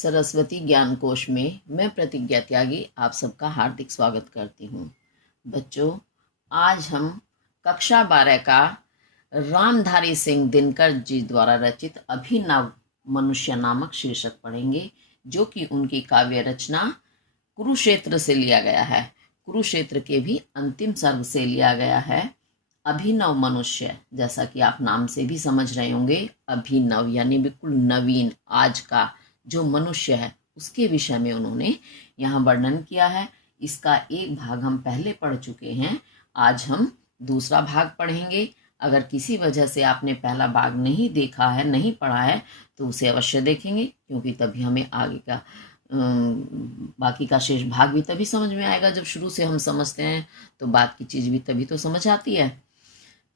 सरस्वती ज्ञान कोश में मैं प्रतिज्ञा त्यागी आप सबका हार्दिक स्वागत करती हूँ। बच्चों, आज हम कक्षा 12 का रामधारी सिंह दिनकर जी द्वारा रचित अभिनव मनुष्य नामक शीर्षक पढ़ेंगे, जो कि उनकी काव्य रचना कुरुक्षेत्र से लिया गया है। कुरुक्षेत्र के भी अंतिम सर्ग से लिया गया है। अभिनव मनुष्य, जैसा कि आप नाम से भी समझ रहे होंगे, अभिनव यानी बिल्कुल नवीन, आज का जो मनुष्य है उसके विषय में उन्होंने यहाँ वर्णन किया है। इसका एक भाग हम पहले पढ़ चुके हैं, आज हम दूसरा भाग पढ़ेंगे। अगर किसी वजह से आपने पहला भाग नहीं देखा है, नहीं पढ़ा है, तो उसे अवश्य देखेंगे, क्योंकि तभी हमें आगे का बाकी का शेष भाग भी तभी समझ में आएगा। जब शुरू से हम समझते हैं तो बात की चीज भी तभी तो समझ आती है।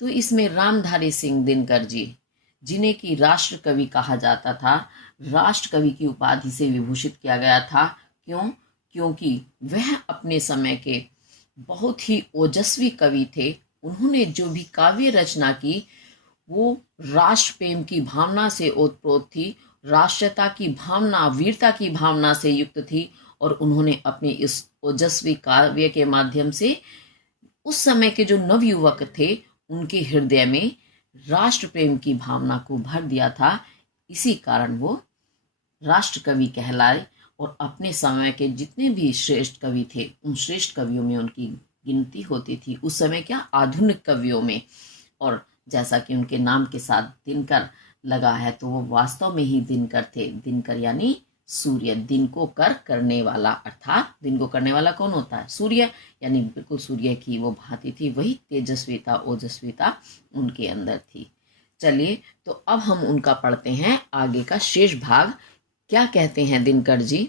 तो इसमें रामधारी सिंह दिनकर जी, जिन्हें की राष्ट्र कवि कहा जाता था, राष्ट्र कवि की उपाधि से विभूषित किया गया था। क्यों? क्योंकि वह अपने समय के बहुत ही ओजस्वी कवि थे। उन्होंने जो भी काव्य रचना की वो राष्ट्र प्रेम की भावना से ओतप्रोत थी, राष्ट्रता की भावना, वीरता की भावना से युक्त थी। और उन्होंने अपने इस ओजस्वी काव्य के माध्यम से उस समय के जो नवयुवक थे उनके हृदय में राष्ट्र प्रेम की भावना को भर दिया था। इसी कारण वो राष्ट्र कवि कहलाए। और अपने समय के जितने भी श्रेष्ठ कवि थे, उन श्रेष्ठ कवियों में उनकी गिनती होती थी। उस समय क्या, आधुनिक कवियों में। और जैसा कि उनके नाम के साथ दिनकर लगा है, तो वो वास्तव में ही दिनकर थे। दिनकर यानी सूर्य, दिन को करने वाला। अर्थात दिन को करने वाला कौन होता है? सूर्य। यानी बिल्कुल सूर्य की वो भांति थी, वही तेजस्विता, ओजस्विता उनके अंदर थी। चलिए, तो अब हम उनका पढ़ते हैं आगे का शेष भाग। क्या कहते हैं दिनकर जी,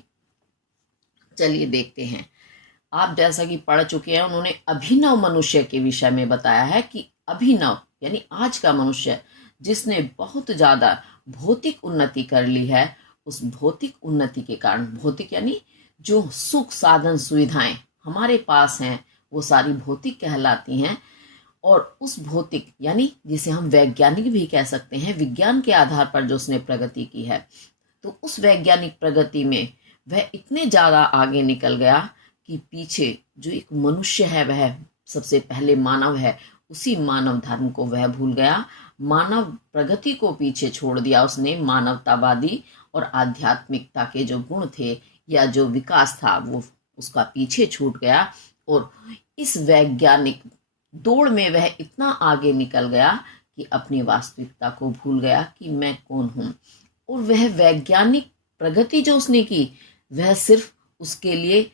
चलिए देखते हैं। आप जैसा कि पढ़ चुके हैं, उन्होंने अभिनव मनुष्य के विषय में बताया है कि अभिनव यानी आज का मनुष्य, जिसने बहुत ज्यादा भौतिक उन्नति कर ली है। उस भौतिक उन्नति के कारण, भौतिक यानी जो सुख साधन सुविधाएं हमारे पास हैं, वो सारी भौतिक कहलाती हैं। और उस भौतिक यानी जिसे हम वैज्ञानिक भी कह सकते हैं, विज्ञान के आधार पर जो उसने प्रगति की है, तो उस वैज्ञानिक प्रगति में वह इतने ज्यादा आगे निकल गया कि पीछे जो एक मनुष्य है, वह सबसे पहले मानव है, उसी मानव धर्म को वह भूल गया। मानव प्रगति को पीछे छोड़ दिया उसने। मानवतावादी और आध्यात्मिकता के जो गुण थे या जो विकास था, वो उसका पीछे छूट गया। और इस वैज्ञानिक दौड़ में वह इतना आगे निकल गया कि अपनी वास्तविकता को भूल गया कि मैं कौन हूं। और वह वैज्ञानिक प्रगति जो उसने की, वह सिर्फ उसके लिए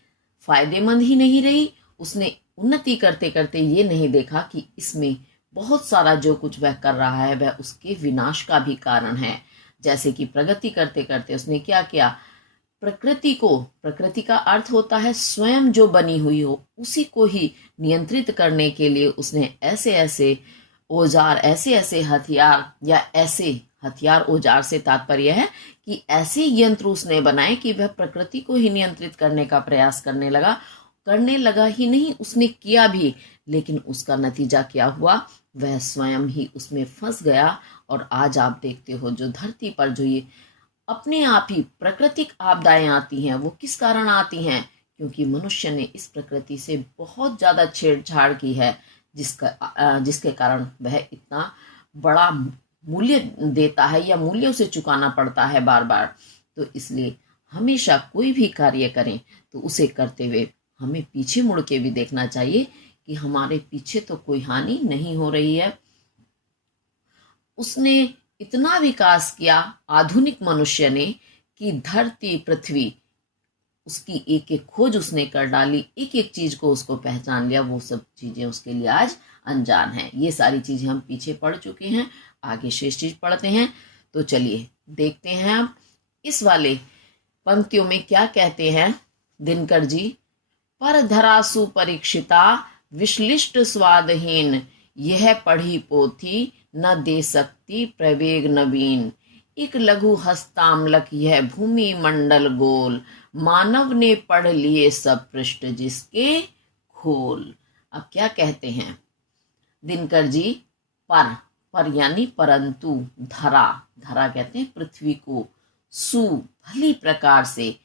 फायदेमंद ही नहीं रही। उसने उन्नति करते करते ये नहीं देखा कि इसमें बहुत सारा जो कुछ वह कर रहा है, वह उसके विनाश का भी कारण है। जैसे कि प्रगति करते करते उसने क्या किया, प्रकृति का अर्थ होता है स्वयं जो बनी हुई हो, उसी को ही नियंत्रित करने के लिए उसने ऐसे ऐसे औजार, ऐसे ऐसे हथियार, या ऐसे हथियार, औजार से तात्पर्य है कि ऐसे यंत्र उसने बनाए कि वह प्रकृति को ही नियंत्रित करने का प्रयास करने लगा ही नहीं, उसने किया भी। लेकिन उसका नतीजा क्या हुआ, वह स्वयं ही उसमें फंस गया। और आज आप देखते हो जो धरती पर जो ये अपने आप ही प्राकृतिक आपदाएं आती हैं, वो किस कारण आती हैं? क्योंकि मनुष्य ने इस प्रकृति से बहुत ज्यादा छेड़छाड़ की है, जिसके कारण वह इतना बड़ा मूल्य देता है, या मूल्य उसे चुकाना पड़ता है बार बार। तो इसलिए हमेशा कोई भी कार्य करें तो उसे करते हुए हमें पीछे मुड़ के भी देखना चाहिए कि हमारे पीछे तो कोई हानि नहीं हो रही है। उसने इतना विकास किया, आधुनिक मनुष्य ने, कि धरती, पृथ्वी, उसकी एक एक खोज उसने कर डाली, एक एक चीज को उसको पहचान लिया। वो सब चीजें उसके लिए आज अनजान है। ये सारी चीजें हम पीछे पढ़ चुके हैं, आगे शेष चीज पढ़ते हैं। तो चलिए देखते हैं अब इस वाले पंक्तियों में क्या कहते हैं दिनकर जी। पर धरासु परीक्षिता विश्लिष्ट स्वादहीन, यह पढ़ी पोथी न दे सकती प्रवेग नवीन। एक लघु हस्तामलक यह भूमि मंडल गोल, मानव ने पढ़ लिए सब पृष्ठ जिसके खोल। अब क्या कहते हैं दिनकर जी, पर यानी परंतु, धरा कहते हैं पृथ्वी को, सु भली प्रकार से,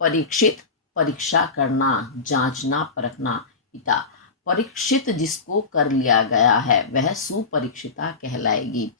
परीक्षित परीक्षा करना, जांचना, परखना, इता परीक्षित जिसको कर लिया गया है वह सुपरीक्षिता कहलाएगी।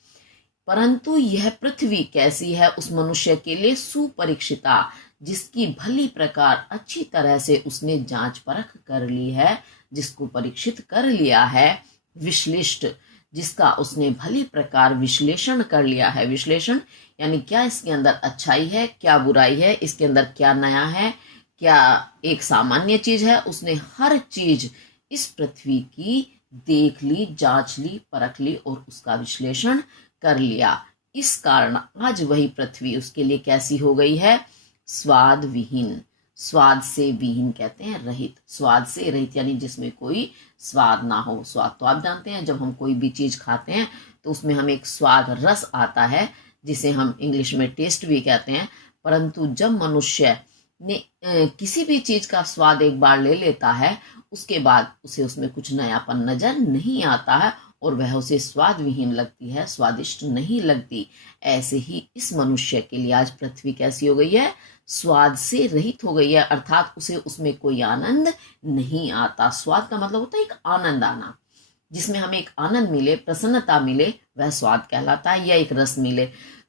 परंतु यह पृथ्वी कैसी है उस मनुष्य के लिए? सुपरीक्षिता, जिसकी भली प्रकार अच्छी तरह से उसने जांच परख कर ली है, जिसको परीक्षित कर लिया है। विश्लिष्ट, जिसका उसने भली प्रकार विश्लेषण कर लिया है। विश्लेषण यानी क्या इसके अंदर अच्छाई है, क्या बुराई है, इसके अंदर क्या नया है, क्या एक सामान्य चीज है। उसने हर चीज इस पृथ्वी की देख ली, जांच ली, परख ली और उसका विश्लेषण कर लिया। इस कारण आज वही पृथ्वी उसके लिए कैसी हो गई है? स्वाद विहीन। स्वाद से विहीन कहते हैं रहित, स्वाद से रहित यानी जिसमें कोई स्वाद ना हो। स्वाद तो आप जानते हैं, जब हम कोई भी चीज खाते हैं तो उसमें हमें एक स्वाद रस आता है, जिसे हम इंग्लिश में टेस्ट भी कहते हैं। परंतु जब मनुष्य ने किसी भी चीज का स्वाद एक बार ले लेता है, उसके बाद उसे उसमें कुछ नयापन नजर नहीं आता है और वह उसे स्वाद विहीन लगती है, स्वादिष्ट नहीं लगती। ऐसे ही इस मनुष्य के लिए आज पृथ्वी कैसी हो गई है? स्वाद से रहित हो गई है, अर्थात उसे उसमें कोई आनंद नहीं आता। स्वाद का मतलब होता है एक आनंद आना, जिसमें हमें एक आनंद मिले, प्रसन्नता मिले, वह स्वाद कहलाता है, या एक रस मिले।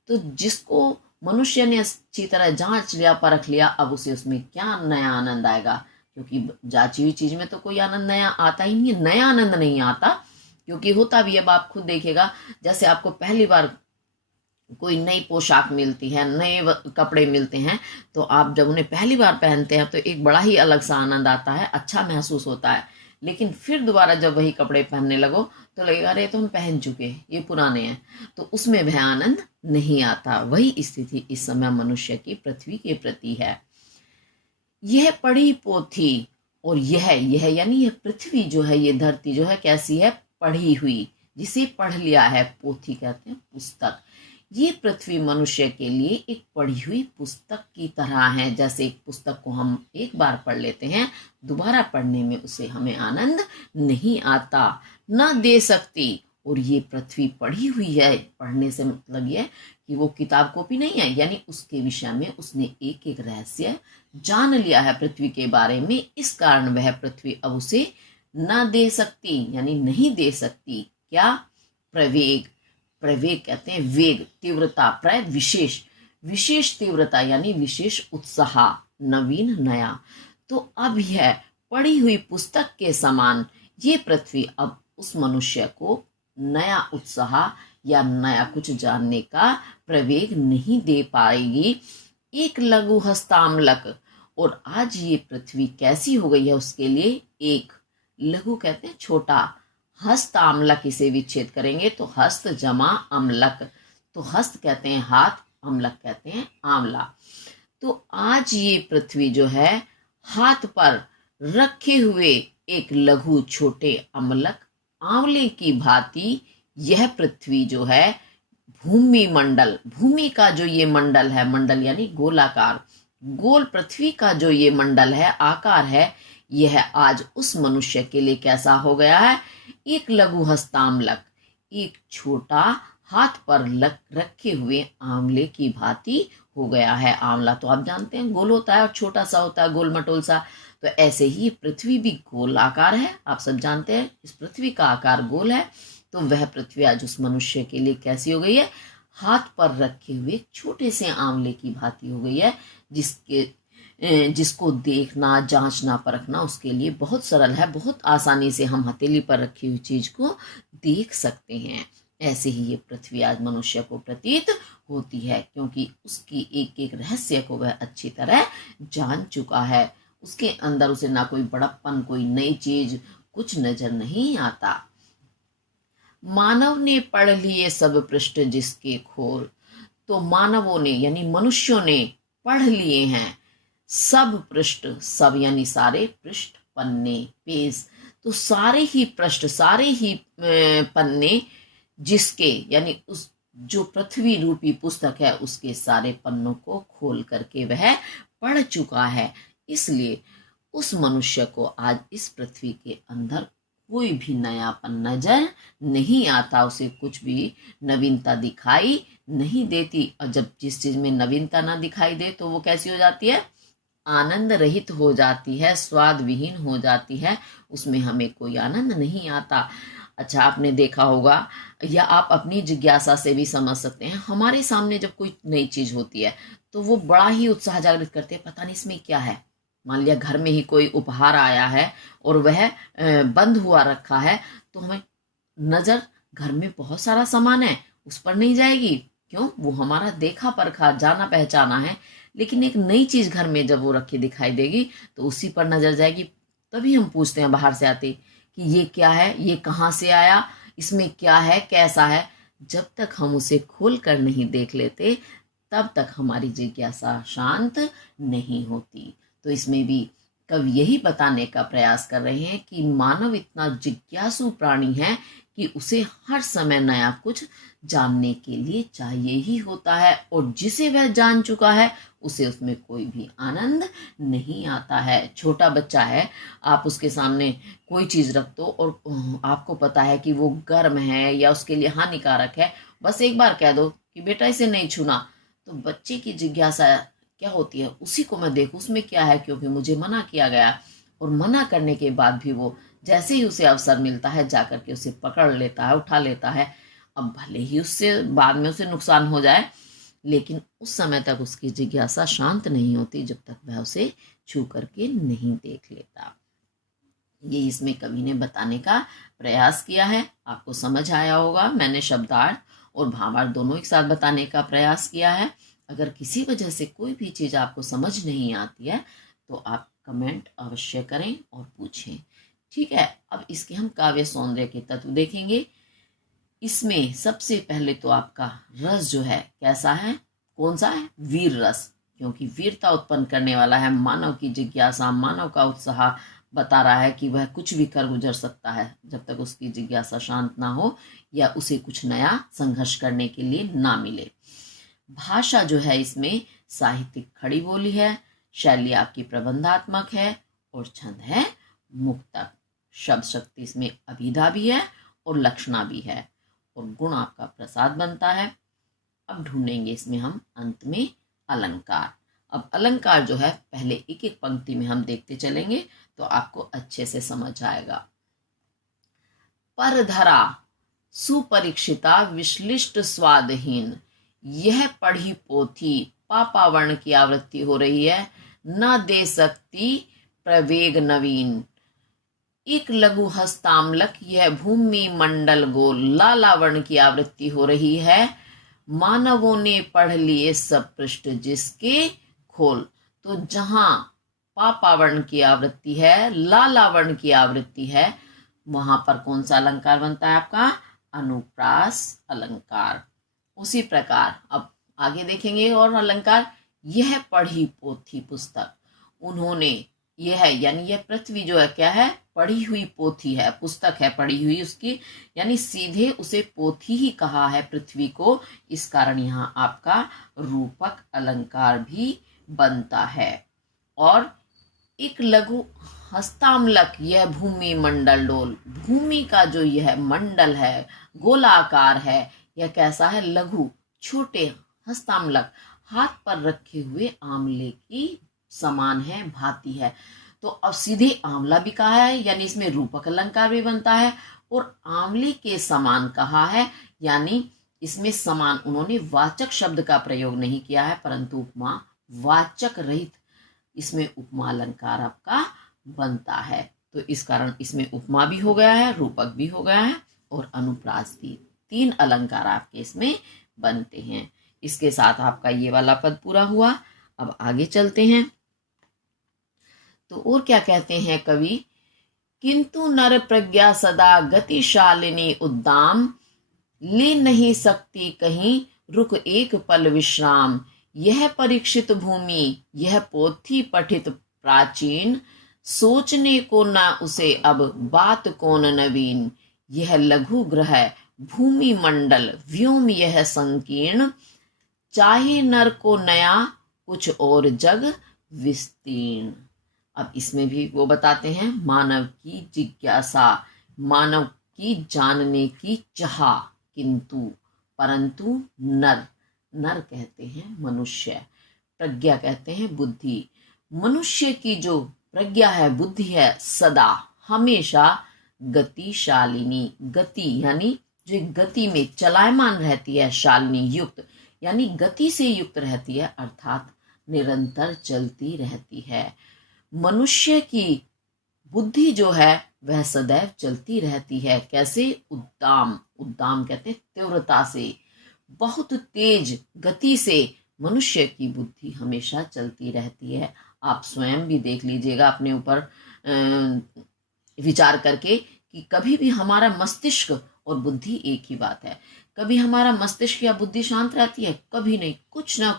तो जिसको मनुष्य ने अच्छी तरह जांच लिया, परख लिया, अब उसे उसमें क्या नया आनंद आएगा? क्योंकि जांची हुई चीज में तो कोई आनंद नया आता ही नहीं है, नया आनंद नहीं आता। क्योंकि होता भी है, अब आप खुद देखिएगा, जैसे आपको पहली बार कोई नई पोशाक मिलती है, नए कपड़े मिलते हैं, तो आप जब उन्हें पहली बार पहनते हैं तो एक बड़ा ही अलग सा आनंद आता है, अच्छा महसूस होता है। लेकिन फिर दोबारा जब वही कपड़े पहनने लगो तो लगेगा अरे तो हम पहन चुके, ये पुराने हैं, तो उसमें वह आनंद नहीं आता। वही स्थिति इस समय मनुष्य की पृथ्वी के प्रति है। यह पढ़ी पोथी, और यह यानी यह पृथ्वी जो है, ये धरती जो है कैसी है? पढ़ी हुई, जिसे पढ़ लिया है। पोथी कहते हैं पुस्तक। ये पृथ्वी मनुष्य के लिए एक पढ़ी हुई पुस्तक की तरह है। जैसे एक पुस्तक को हम एक बार पढ़ लेते हैं, दोबारा पढ़ने में उसे हमें आनंद नहीं आता, न दे सकती। और ये पृथ्वी पढ़ी हुई है, पढ़ने से मतलब ये कि वो किताब कॉपी नहीं है, यानी उसके विषय में उसने एक एक रहस्य जान लिया है पृथ्वी के बारे में। इस कारण वह पृथ्वी अब उसे न दे सकती, यानी नहीं दे सकती। क्या? प्रवेग। प्रवेग कहते हैं वेग, तीव्रता। प्र विशेष, विशेष तीव्रता यानी विशेष उत्साह, नवीन, नया। तो अब यह पढ़ी हुई पुस्तक के समान ये पृथ्वी अब उस मनुष्य को नया उत्साह या नया कुछ जानने का प्रवेग नहीं दे पाएगी। एक लघु हस्तामलक, और आज ये पृथ्वी कैसी हो गई है उसके लिए? एक लघु कहते हैं छोटा, हस्त आमलक इसे विच्छेद करेंगे तो हस्त जमा अमलक, तो हस्त कहते हैं हाथ, अमलक कहते हैं आंवला। तो आज ये पृथ्वी जो है हाथ पर रखे हुए एक लघु छोटे अमलक आंवले की भांति यह पृथ्वी जो है भूमि मंडल, भूमि का जो ये मंडल है, मंडल यानी गोलाकार, गोल पृथ्वी का जो ये मंडल है, आकार है, यह आज उस मनुष्य के लिए कैसा हो गया है? एक लघु हस्तामलक, एक छोटा हाथ पर रखे हुए आंवले की भांति हो गया है। आंवला तो आप जानते हैं गोल होता है और छोटा सा होता है, गोल मटोल सा। तो ऐसे ही पृथ्वी भी गोल आकार है, आप सब जानते हैं इस पृथ्वी का आकार गोल है। तो वह पृथ्वी आज उस मनुष्य के लिए कैसी हो गई है? हाथ पर रखे हुए छोटे से आंवले की भांति हो गई है, जिसको देखना, जांचना, परखना उसके लिए बहुत सरल है। बहुत आसानी से हम हथेली पर रखी हुई चीज को देख सकते हैं। ऐसे ही ये पृथ्वी आज मनुष्य को प्रतीत होती है, क्योंकि उसकी एक एक रहस्य को वह अच्छी तरह जान चुका है। उसके अंदर उसे ना कोई बड़प्पन, कोई नई चीज कुछ नजर नहीं आता। मानव ने पढ़ लिए सब पृष्ठ जिसके खोल, तो मानवों ने यानी मनुष्यों ने पढ़ लिए हैं सब पृष्ठ, सब यानी सारे, पृष्ठ पन्ने, पेज, तो सारे ही पृष्ठ, सारे ही पन्ने जिसके यानी उस जो पृथ्वी रूपी पुस्तक है उसके सारे पन्नों को खोल करके वह पढ़ चुका है। इसलिए उस मनुष्य को आज इस पृथ्वी के अंदर कोई भी नयापन नजर नहीं आता, उसे कुछ भी नवीनता दिखाई नहीं देती। और जब जिस चीज में नवीनता ना दिखाई दे तो वो कैसी हो जाती है, आनंद रहित हो जाती है, स्वाद विहीन हो जाती है, उसमें हमें कोई आनंद नहीं आता। अच्छा, आपने देखा होगा या आप अपनी जिज्ञासा से भी समझ सकते हैं, हमारे सामने जब कोई नई चीज होती है तो वो बड़ा ही उत्साह जागृत करते हैं, पता नहीं इसमें क्या है। मान लिया घर में ही कोई उपहार आया है और वह बंद हुआ रखा है, तो हमें नजर घर में बहुत सारा सामान है उस पर नहीं जाएगी, क्यों, वो हमारा देखा परखा जाना पहचाना है। लेकिन एक नई चीज घर में जब वो रखी दिखाई देगी तो उसी पर नजर जाएगी। तभी हम पूछते हैं बाहर से आते कि ये क्या है, ये कहाँ से आया, इसमें क्या है, कैसा है। जब तक हम उसे खोल कर नहीं देख लेते तब तक हमारी जिज्ञासा शांत नहीं होती। तो इसमें भी कवि यही बताने का प्रयास कर रहे हैं कि मानव इतना जिज्ञासु प्राणी है कि उसे हर समय नया कुछ जानने के लिए चाहिए ही होता है, और जिसे वह जान चुका है उसे उसमें कोई भी आनंद नहीं आता है। छोटा बच्चा है, आप उसके सामने कोई चीज रख दो और आपको पता है कि वो गर्म है या उसके लिए हानिकारक है, बस एक बार कह दो कि बेटा इसे नहीं छूना, तो बच्चे की जिज्ञासा क्या होती है, उसी को मैं देखूं उसमें क्या है, क्योंकि मुझे मना किया गया। और मना करने के बाद भी वो जैसे ही उसे अवसर मिलता है जाकर के उसे पकड़ लेता है, उठा लेता है। अब भले ही उससे बाद में उसे नुकसान हो जाए, लेकिन उस समय तक उसकी जिज्ञासा शांत नहीं होती जब तक वह उसे छू करके नहीं देख लेता। ये इसमें कवि ने बताने का प्रयास किया है। आपको समझ आया होगा, मैंने शब्दार्थ और भावार्थ दोनों एक साथ बताने का प्रयास किया है। अगर किसी वजह से कोई भी चीज आपको समझ नहीं आती है तो आप कमेंट अवश्य करें और पूछें, ठीक है। अब इसके हम काव्य सौंदर्य के तत्व देखेंगे। इसमें सबसे पहले तो आपका रस जो है कैसा है, कौन सा है, वीर रस, क्योंकि वीरता उत्पन्न करने वाला है। मानव की जिज्ञासा, मानव का उत्साह बता रहा है कि वह कुछ भी कर गुजर सकता है जब तक उसकी जिज्ञासा शांत ना हो या उसे कुछ नया संघर्ष करने के लिए ना मिले। भाषा जो है इसमें साहित्यिक खड़ी बोली है, शैली आपकी प्रबंधात्मक है और छंद है मुक्तक। शब्द शक्ति इसमें अभिधा भी है और लक्षणा भी है और गुण आपका प्रसाद बनता है। अब ढूंढेंगे इसमें हम अंत में अलंकार। अब अलंकार जो है पहले एक एक पंक्ति में हम देखते चलेंगे तो आपको अच्छे से समझ आएगा। परधरा सुपरीक्षिता विश्लिष्ट स्वादहीन, यह पढ़ी पोथी, पापा वर्ण की आवृत्ति हो रही है, न दे सकती प्रवेग नवीन। एक लघु हस्तामलक, यह भूमि मंडल गोल, लाला वर्ण की आवृत्ति हो रही है, मानवों ने पढ़ लिए सब पृष्ठ जिसके खोल। तो जहां पापा वर्ण की आवृत्ति है, लाला वर्ण की आवृत्ति है, वहां पर कौन सा अलंकार बनता है आपका, अनुप्रास अलंकार। उसी प्रकार अब आगे देखेंगे और अलंकार। यह पढ़ी पोथी पुस्तक, उन्होंने, यह है यानी यह पृथ्वी जो है क्या है, पढ़ी हुई पोथी है, पुस्तक है पढ़ी हुई उसकी, यानी सीधे उसे पोथी ही कहा है पृथ्वी को। इस कारण यहाँ आपका रूपक अलंकार भी बनता है। और एक लघु हस्तामलक, यह भूमि मंडल डोल, भूमि का जो यह मंडल है गोलाकार है, यह कैसा है, लघु छोटे, हस्तामलक हाथ पर रखे हुए आंवले की समान है, भांति है। तो अब सीधे आंवला भी कहा है यानी इसमें रूपक अलंकार भी बनता है, और आंवले के समान कहा है यानी इसमें समान, उन्होंने वाचक शब्द का प्रयोग नहीं किया है परंतु उपमा वाचक रहित इसमें उपमा अलंकार आपका बनता है। तो इस कारण इसमें उपमा भी हो गया है, रूपक भी हो गया है और अनुप्रास भी। 3 अलंकार आपके इसमें बनते हैं। इसके साथ आपका ये वाला पद पूरा हुआ। अब आगे चलते हैं तो और क्या कहते हैं कवि, किंतु नर प्रज्ञा सदा गतिशालिनी उद्दाम, ले नहीं सकती कहीं रुक एक पल विश्राम। यह परीक्षित भूमि, यह पोथी पठित प्राचीन, सोचने को न उसे अब बात कौन नवीन। यह लघु ग्रह भूमि मंडल व्योम यह संकीर्ण, चाहे नर को नया कुछ और जग विस्तीर्ण। अब इसमें भी वो बताते हैं मानव की जिज्ञासा मानव की जानने की चाह, किंतु परंतु नर, नर कहते हैं मनुष्य, प्रज्ञा कहते हैं बुद्धि। मनुष्य की जो प्रज्ञा है, बुद्धि है, सदा हमेशा गतिशालिनी, गति यानी जो गति में चलायमान रहती है, शालिनी युक्त यानी गति से युक्त रहती है, अर्थात निरंतर चलती रहती है। मनुष्य की बुद्धि जो है वह सदैव चलती रहती है। कैसे? उद्दाम, उद्दाम कहते हैं तीव्रता से, बहुत तेज गति से मनुष्य की बुद्धि हमेशा चलती रहती है। आप स्वयं भी देख लीजिएगा अपने ऊपर विचार करके कि कभी भी हमारा मस्तिष्क और बुद्धि एक ही बात है। कभी हमारा मस्तिष्क या बुद्धि शांत रहती है? कभी नहीं, कुछ ना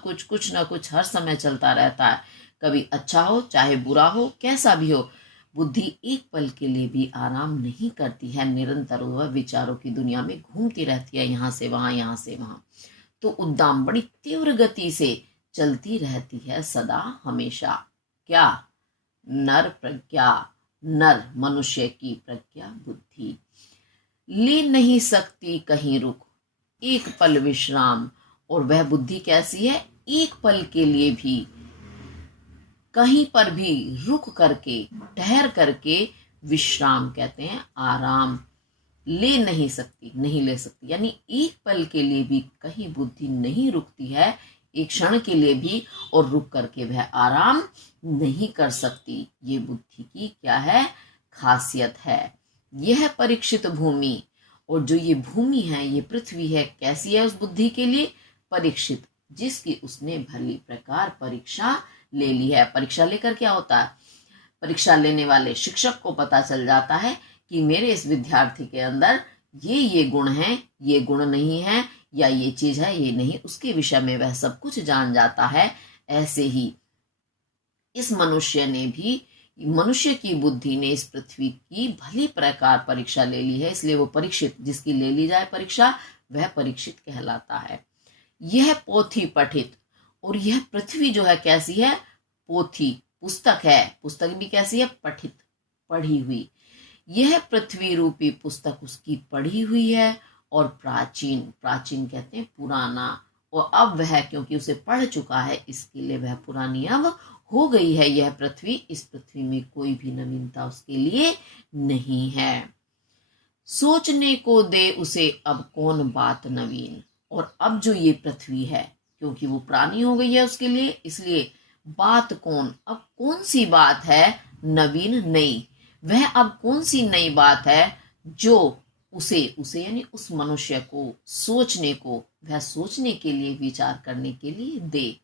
कुछ हर समय चलता रहता है। कभी अच्छा हो चाहे बुरा हो, कैसा भी हो, बुद्धि एक पल के लिए भी आराम नहीं करती है, निरंतर वह विचारों की दुनिया में घूमती रहती है, यहाँ से वहां, यहाँ से वहां। तो उद्दाम बड़ी तीव्र गति से चलती रहती है सदा हमेशा। क्या? नर प्रज्ञा, नर मनुष्य की प्रज्ञा बुद्धि। ले नहीं सकती कहीं रुक, एक पल विश्राम। और वह बुद्धि कैसी है? एक पल के लिए भी, कहीं पर भी रुक करके, ठहर करके, विश्राम कहते हैं आराम, ले नहीं सकती, नहीं ले सकती, यानी एक पल के लिए भी कहीं बुद्धि नहीं रुकती है, एक क्षण के लिए भी, और रुक करके वह आराम नहीं कर सकती। ये बुद्धि की क्या है? खासियत है। यह परीक्षित भूमि, और जो ये भूमि है, ये पृथ्वी है, कैसी है उस बुद्धि के लिए? परीक्षित, जिसकी उसने भली प्रकार परीक्षा ले ली है। परीक्षा लेकर क्या होता है? परीक्षा लेने वाले शिक्षक को पता चल जाता है कि मेरे इस विद्यार्थी के अंदर ये गुण हैं, ये गुण नहीं है, या ये चीज है, ये नहीं, उसके विषय में वह सब कुछ जान जाता है। ऐसे ही इस मनुष्य ने भी, मनुष्य की बुद्धि ने इस पृथ्वी की भली प्रकार परीक्षा ले ली है, इसलिए वो परीक्षित, जिसकी ले ली जाए परीक्षा, वह परीक्षित कहलाता है। यह पोथी पठित, और यह पृथ्वी जो है कैसी है? पोथी, पुस्तक है, पुस्तक भी कैसी है? पठित, पढ़ी हुई। यह पृथ्वी रूपी पुस्तक उसकी पढ़ी हुई है, और प्राचीन, प्राचीन कहते हैं पुराना, और अब वह क्योंकि उसे पढ़ चुका है, इसके लिए वह पुरानी अब हो गई है यह पृथ्वी। इस पृथ्वी में कोई भी नवीनता उसके लिए नहीं है। सोचने को दे उसे अब कौन बात नवीन, और अब जो ये पृथ्वी है, क्योंकि वो पुरानी हो गई है उसके लिए, इसलिए बात कौन, अब कौन सी बात है नवीन, नई, वह अब कौन सी नई बात है जो उसे यानी उस मनुष्य को सोचने को, वह सोचने के लिए, विचार करने के लिए दे।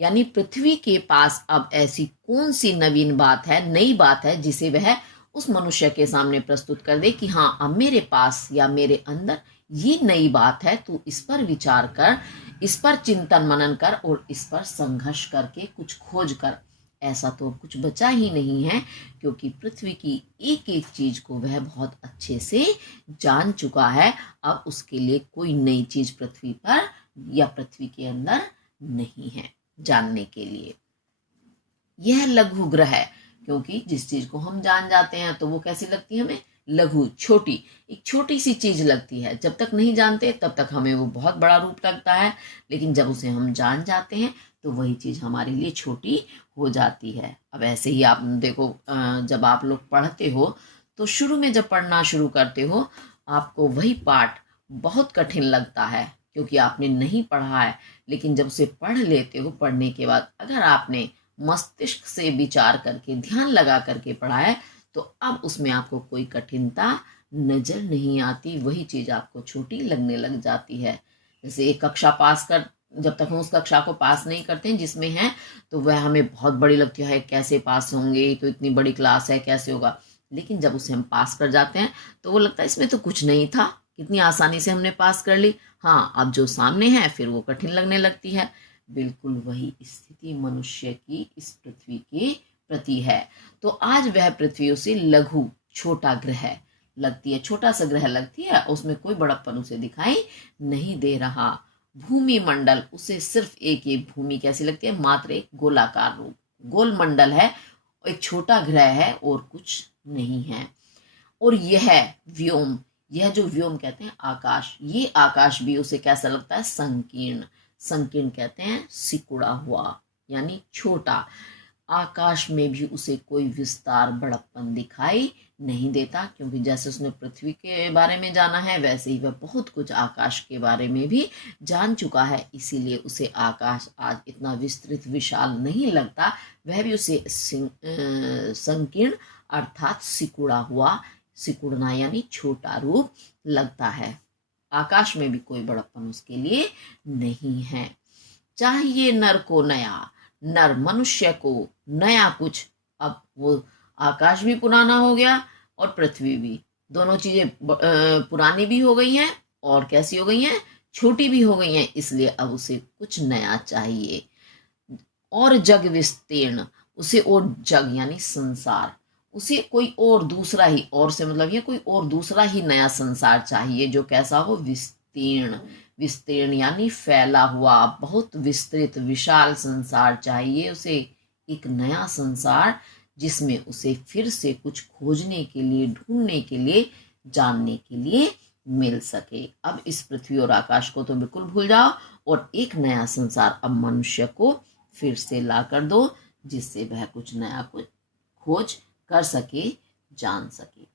यानी पृथ्वी के पास अब ऐसी कौन सी नवीन बात है, नई बात है, जिसे वह उस मनुष्य के सामने प्रस्तुत कर दे कि हाँ, अब मेरे पास या मेरे अंदर ये नई बात है, तू इस पर विचार कर, इस पर चिंतन मनन कर, और इस पर संघर्ष करके कुछ खोज कर। ऐसा तो कुछ बचा ही नहीं है, क्योंकि पृथ्वी की एक एक चीज को वह बहुत अच्छे से जान चुका है। अब उसके लिए कोई नई चीज पृथ्वी पर या पृथ्वी के अंदर नहीं है जानने के लिए। यह लघु ग्रह है, क्योंकि जिस चीज को हम जान जाते हैं तो वो कैसी लगती है हमें? लघु, छोटी, एक छोटी सी चीज लगती है। जब तक नहीं जानते तब तक हमें वो बहुत बड़ा रूप लगता है, लेकिन जब उसे हम जान जाते हैं तो वही चीज हमारे लिए छोटी हो जाती है। अब ऐसे ही आप देखो, जब आप लोग पढ़ते हो तो शुरू में जब पढ़ना शुरू करते हो, आपको वही पाठ बहुत कठिन लगता है, क्योंकि आपने नहीं पढ़ा है। लेकिन जब उसे पढ़ लेते हो, पढ़ने के बाद अगर आपने मस्तिष्क से विचार करके, ध्यान लगा करके पढ़ा है, तो अब उसमें आपको कोई कठिनता नजर नहीं आती, वही चीज आपको छोटी लगने लग जाती है। जैसे एक कक्षा पास कर, जब तक हम उस कक्षा को पास नहीं करते हैं जिसमें है, तो वह हमें बहुत बड़ी लगती है, कैसे पास होंगे, तो इतनी बड़ी क्लास है, कैसे होगा। लेकिन जब उसे हम पास कर जाते हैं तो वो लगता है इसमें तो कुछ नहीं था, कितनी आसानी से हमने पास कर ली। हाँ, अब जो सामने है फिर वो कठिन लगने लगती है। बिल्कुल वही स्थिति मनुष्य की इस पृथ्वी के प्रति है। तो आज वह पृथ्वी उसे लघु, छोटा ग्रह लगती है, छोटा सा ग्रह लगती है, उसमें कोई बड़प्पन उसे दिखाई नहीं दे रहा। भूमि मंडल, उसे सिर्फ एक भूमि कैसी लगती है? मात्र एक गोलाकार रूप, गोल मंडल है, एक छोटा ग्रह है और कुछ नहीं है। और यह व्योम, यह जो व्योम कहते हैं आकाश, ये आकाश भी उसे कैसा लगता है, संकीर्ण। संकीर्ण कहते हैं सिकुड़ा हुआ यानी छोटा। आकाश में भी उसे कोई विस्तार बड़प्पन दिखाई नहीं देता, क्योंकि जैसे उसने पृथ्वी के बारे में जाना है वैसे ही वह बहुत कुछ आकाश के बारे में भी जान चुका है, इसीलिए उसे आकाश आज इतना विस्तृत विशाल नहीं लगता, वह भी उसे संकीर्ण अर्थात सिकुड़ा हुआ, सिकुड़ना यानी छोटा रूप लगता है। आकाश में भी कोई बड़प्पन उसके लिए नहीं है। चाहिए नर को नया, नर मनुष्य को नया कुछ। अब वो आकाश भी पुराना हो गया और पृथ्वी भी, दोनों चीजें पुरानी भी हो गई हैं और कैसी हो गई हैं, छोटी भी हो गई हैं, इसलिए अब उसे कुछ नया चाहिए। और जग विस्तीर्ण, उसे और जग यानी संसार, उसे कोई और दूसरा ही, और से मतलब ये कोई और दूसरा ही नया संसार चाहिए जो कैसा हो, विस्तीर्ण। विस्तीर्ण यानी फैला हुआ, बहुत विस्तृत विशाल संसार चाहिए उसे, एक नया संसार जिसमें उसे फिर से कुछ खोजने के लिए, ढूंढने के लिए, जानने के लिए मिल सके। अब इस पृथ्वी और आकाश को तो बिल्कुल भूल जाओ और एक नया संसार अब मनुष्य को फिर से ला कर दो, जिससे वह कुछ नया कुछ खोज कर सके, जान सके।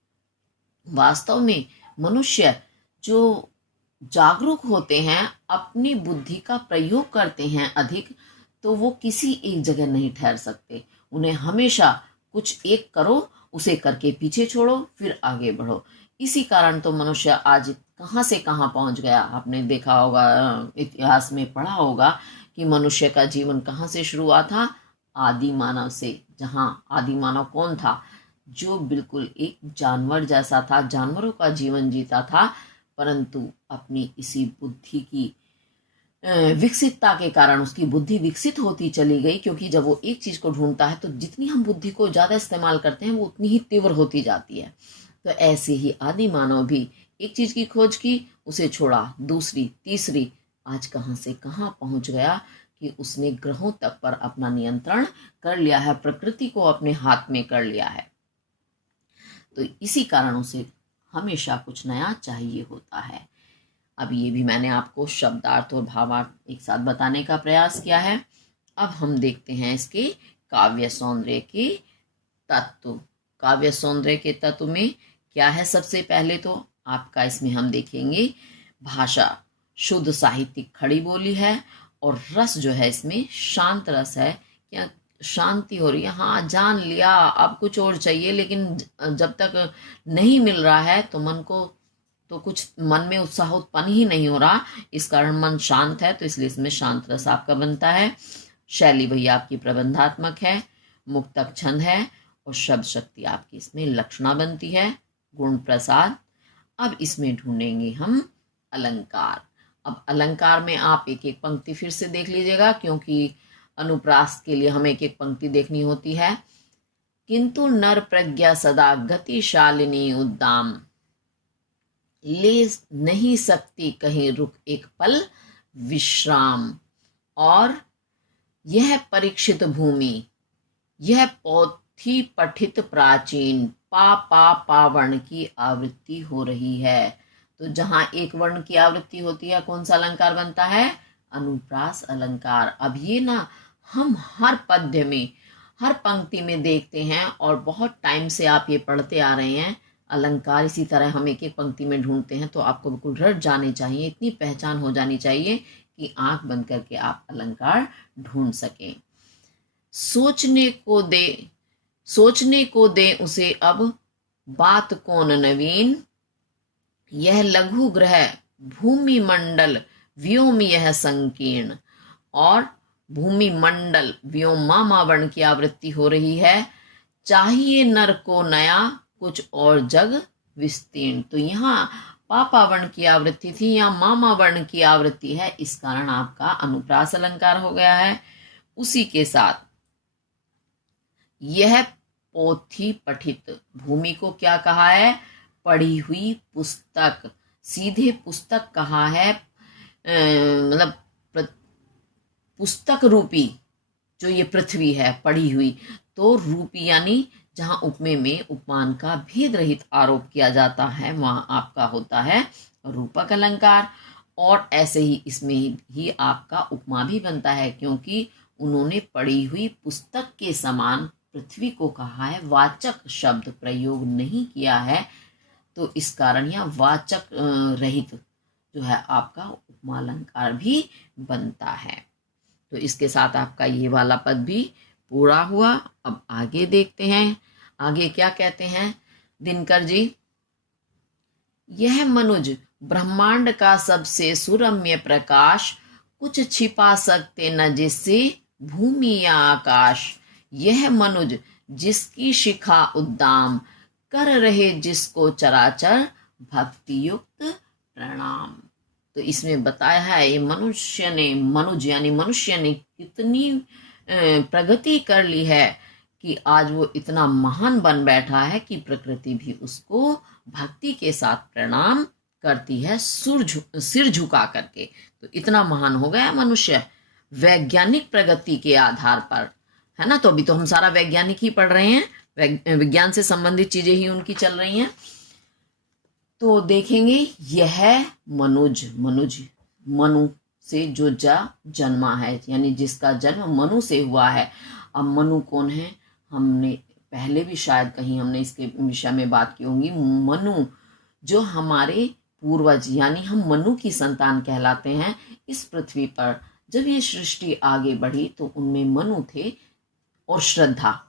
वास्तव में मनुष्य जो जागरूक होते हैं, अपनी बुद्धि का प्रयोग करते हैं अधिक, तो वो किसी एक जगह नहीं ठहर सकते। उन्हें हमेशा कुछ एक करो, उसे करके पीछे छोड़ो, फिर आगे बढ़ो। इसी कारण तो मनुष्य आज कहाँ से कहाँ पहुंच गया। आपने देखा होगा, इतिहास में पढ़ा होगा कि मनुष्य का जीवन कहाँ से शुरू हुआ था, आदि मानव से। जहाँ आदि मानव कौन था, जो बिल्कुल एक जानवर जैसा था, जानवरों का जीवन जीता था, परंतु अपनी इसी बुद्धि की विकसितता के कारण उसकी बुद्धि विकसित होती चली गई, क्योंकि जब वो एक चीज को ढूंढता है तो जितनी हम बुद्धि को ज्यादा इस्तेमाल करते हैं वो उतनी ही तीव्र होती जाती है। तो ऐसे ही आदि मानव भी एक चीज की खोज की, उसे छोड़ा, दूसरी, तीसरी, आज कहाँ से कहाँ पहुंच गया कि उसने ग्रहों तक पर अपना नियंत्रण कर लिया है, प्रकृति को अपने हाथ में कर लिया है। तो इसी कारण उसे हमेशा कुछ नया चाहिए होता है। अब ये भी मैंने आपको शब्दार्थ और भावार्थ एक साथ बताने का प्रयास किया है। अब हम देखते हैं इसके काव्य सौंदर्य के तत्व। काव्य सौंदर्य के तत्व में क्या है, सबसे पहले तो आपका इसमें हम देखेंगे भाषा शुद्ध साहित्यिक खड़ी बोली है, और रस जो है इसमें शांत रस है। क्या शांति हो रही है, हाँ जान लिया, अब कुछ और चाहिए, लेकिन जब तक नहीं मिल रहा है तो मन को तो कुछ मन में उत्साह उत्पन्न ही नहीं हो रहा, इस कारण मन शांत है, तो इसलिए इसमें शांत रस आपका बनता है। शैली भैया आपकी प्रबंधात्मक है, मुक्तक छंद है, और शब्द शक्ति आपकी इसमें लक्षणा बनती है, गुण प्रसाद। अब इसमें ढूंढेंगे हम अलंकार। अब अलंकार में आप एक एक पंक्ति फिर से देख लीजिएगा, क्योंकि अनुप्रास के लिए हमें एक एक पंक्ति देखनी होती है। किंतु नर प्रज्ञा सदा गतिशालिनी उद्दाम, ले नहीं सकती कहीं रुक एक पल विश्राम। और यह परीक्षित भूमि, यह पोथी पठित प्राचीन, पा वर्ण की आवृत्ति हो रही है। तो जहां एक वर्ण की आवृत्ति होती है, कौन सा अलंकार बनता है, अनुप्रास अलंकार। अब ये ना हम हर पद्य में, हर पंक्ति में देखते हैं, और बहुत टाइम से आप ये पढ़ते आ रहे हैं अलंकार। इसी तरह हम एक एक पंक्ति में ढूंढते हैं, तो आपको बिल्कुल रट जाने चाहिए, इतनी पहचान हो जानी चाहिए कि आंख बंद करके आप अलंकार ढूंढ सकें। सोचने को दे उसे अब बात कौन नवीन, यह लघु ग्रह भूमि मंडल व्योम यह संकीर्ण। और भूमि मंडल व्योम मामा वर्ण की आवृत्ति हो रही है। चाहिए नर को नया कुछ और जग विस्तीर्ण। तो यहाँ पापा वर्ण की आवृत्ति थी, यहाँ मामा वर्ण की आवृत्ति है, इस कारण आपका अनुप्रास अलंकार हो गया है। उसी के साथ यह पोथी पठित, भूमि को क्या कहा है, पढ़ी हुई पुस्तक, सीधे पुस्तक कहा है, मतलब पुस्तक रूपी जो ये पृथ्वी है पढ़ी हुई, तो रूपी यानी जहाँ उपमेय में उपमान का भेद रहित आरोप किया जाता है वहाँ आपका होता है रूपक अलंकार। और ऐसे ही इसमें ही आपका उपमा भी बनता है, क्योंकि उन्होंने पढ़ी हुई पुस्तक के समान पृथ्वी को कहा है, वाचक शब्द प्रयोग नहीं किया है, तो इस कारण यह वाचक रहित जो है आपका उपमा अलंकार भी बनता है। तो इसके साथ आपका ये वाला पद भी पूरा हुआ। अब आगे देखते हैं, आगे क्या कहते हैं दिनकर जी। यह मनुज ब्रह्मांड का सबसे सुरम्य प्रकाश, कुछ छिपा सकते न जिससे भूमि या आकाश। यह मनुज जिसकी शिखा उद्दाम, कर रहे जिसको चराचर भक्ति युक्त प्रणाम। तो इसमें बताया है ये मनुज यानी मनुष्य ने कितनी प्रगति कर ली है कि आज वो इतना महान बन बैठा है कि प्रकृति भी उसको भक्ति के साथ प्रणाम करती है, सिर झुका करके। तो इतना महान हो गया मनुष्य वैज्ञानिक प्रगति के आधार पर, है ना। तो अभी तो हम सारा वैज्ञानिक ही पढ़ रहे हैं, विज्ञान से संबंधित चीजें ही उनकी चल रही हैं। तो देखेंगे यह मनु से जो जन्मा है, यानी जिसका जन्म मनु से हुआ है। अब मनु कौन है, हमने पहले भी शायद कहीं हमने इसके विषय में बात की होगी। मनु जो हमारे पूर्वज, यानी हम मनु की संतान कहलाते हैं। इस पृथ्वी पर जब ये सृष्टि आगे बढ़ी तो उनमें मनु थे और श्रद्धा,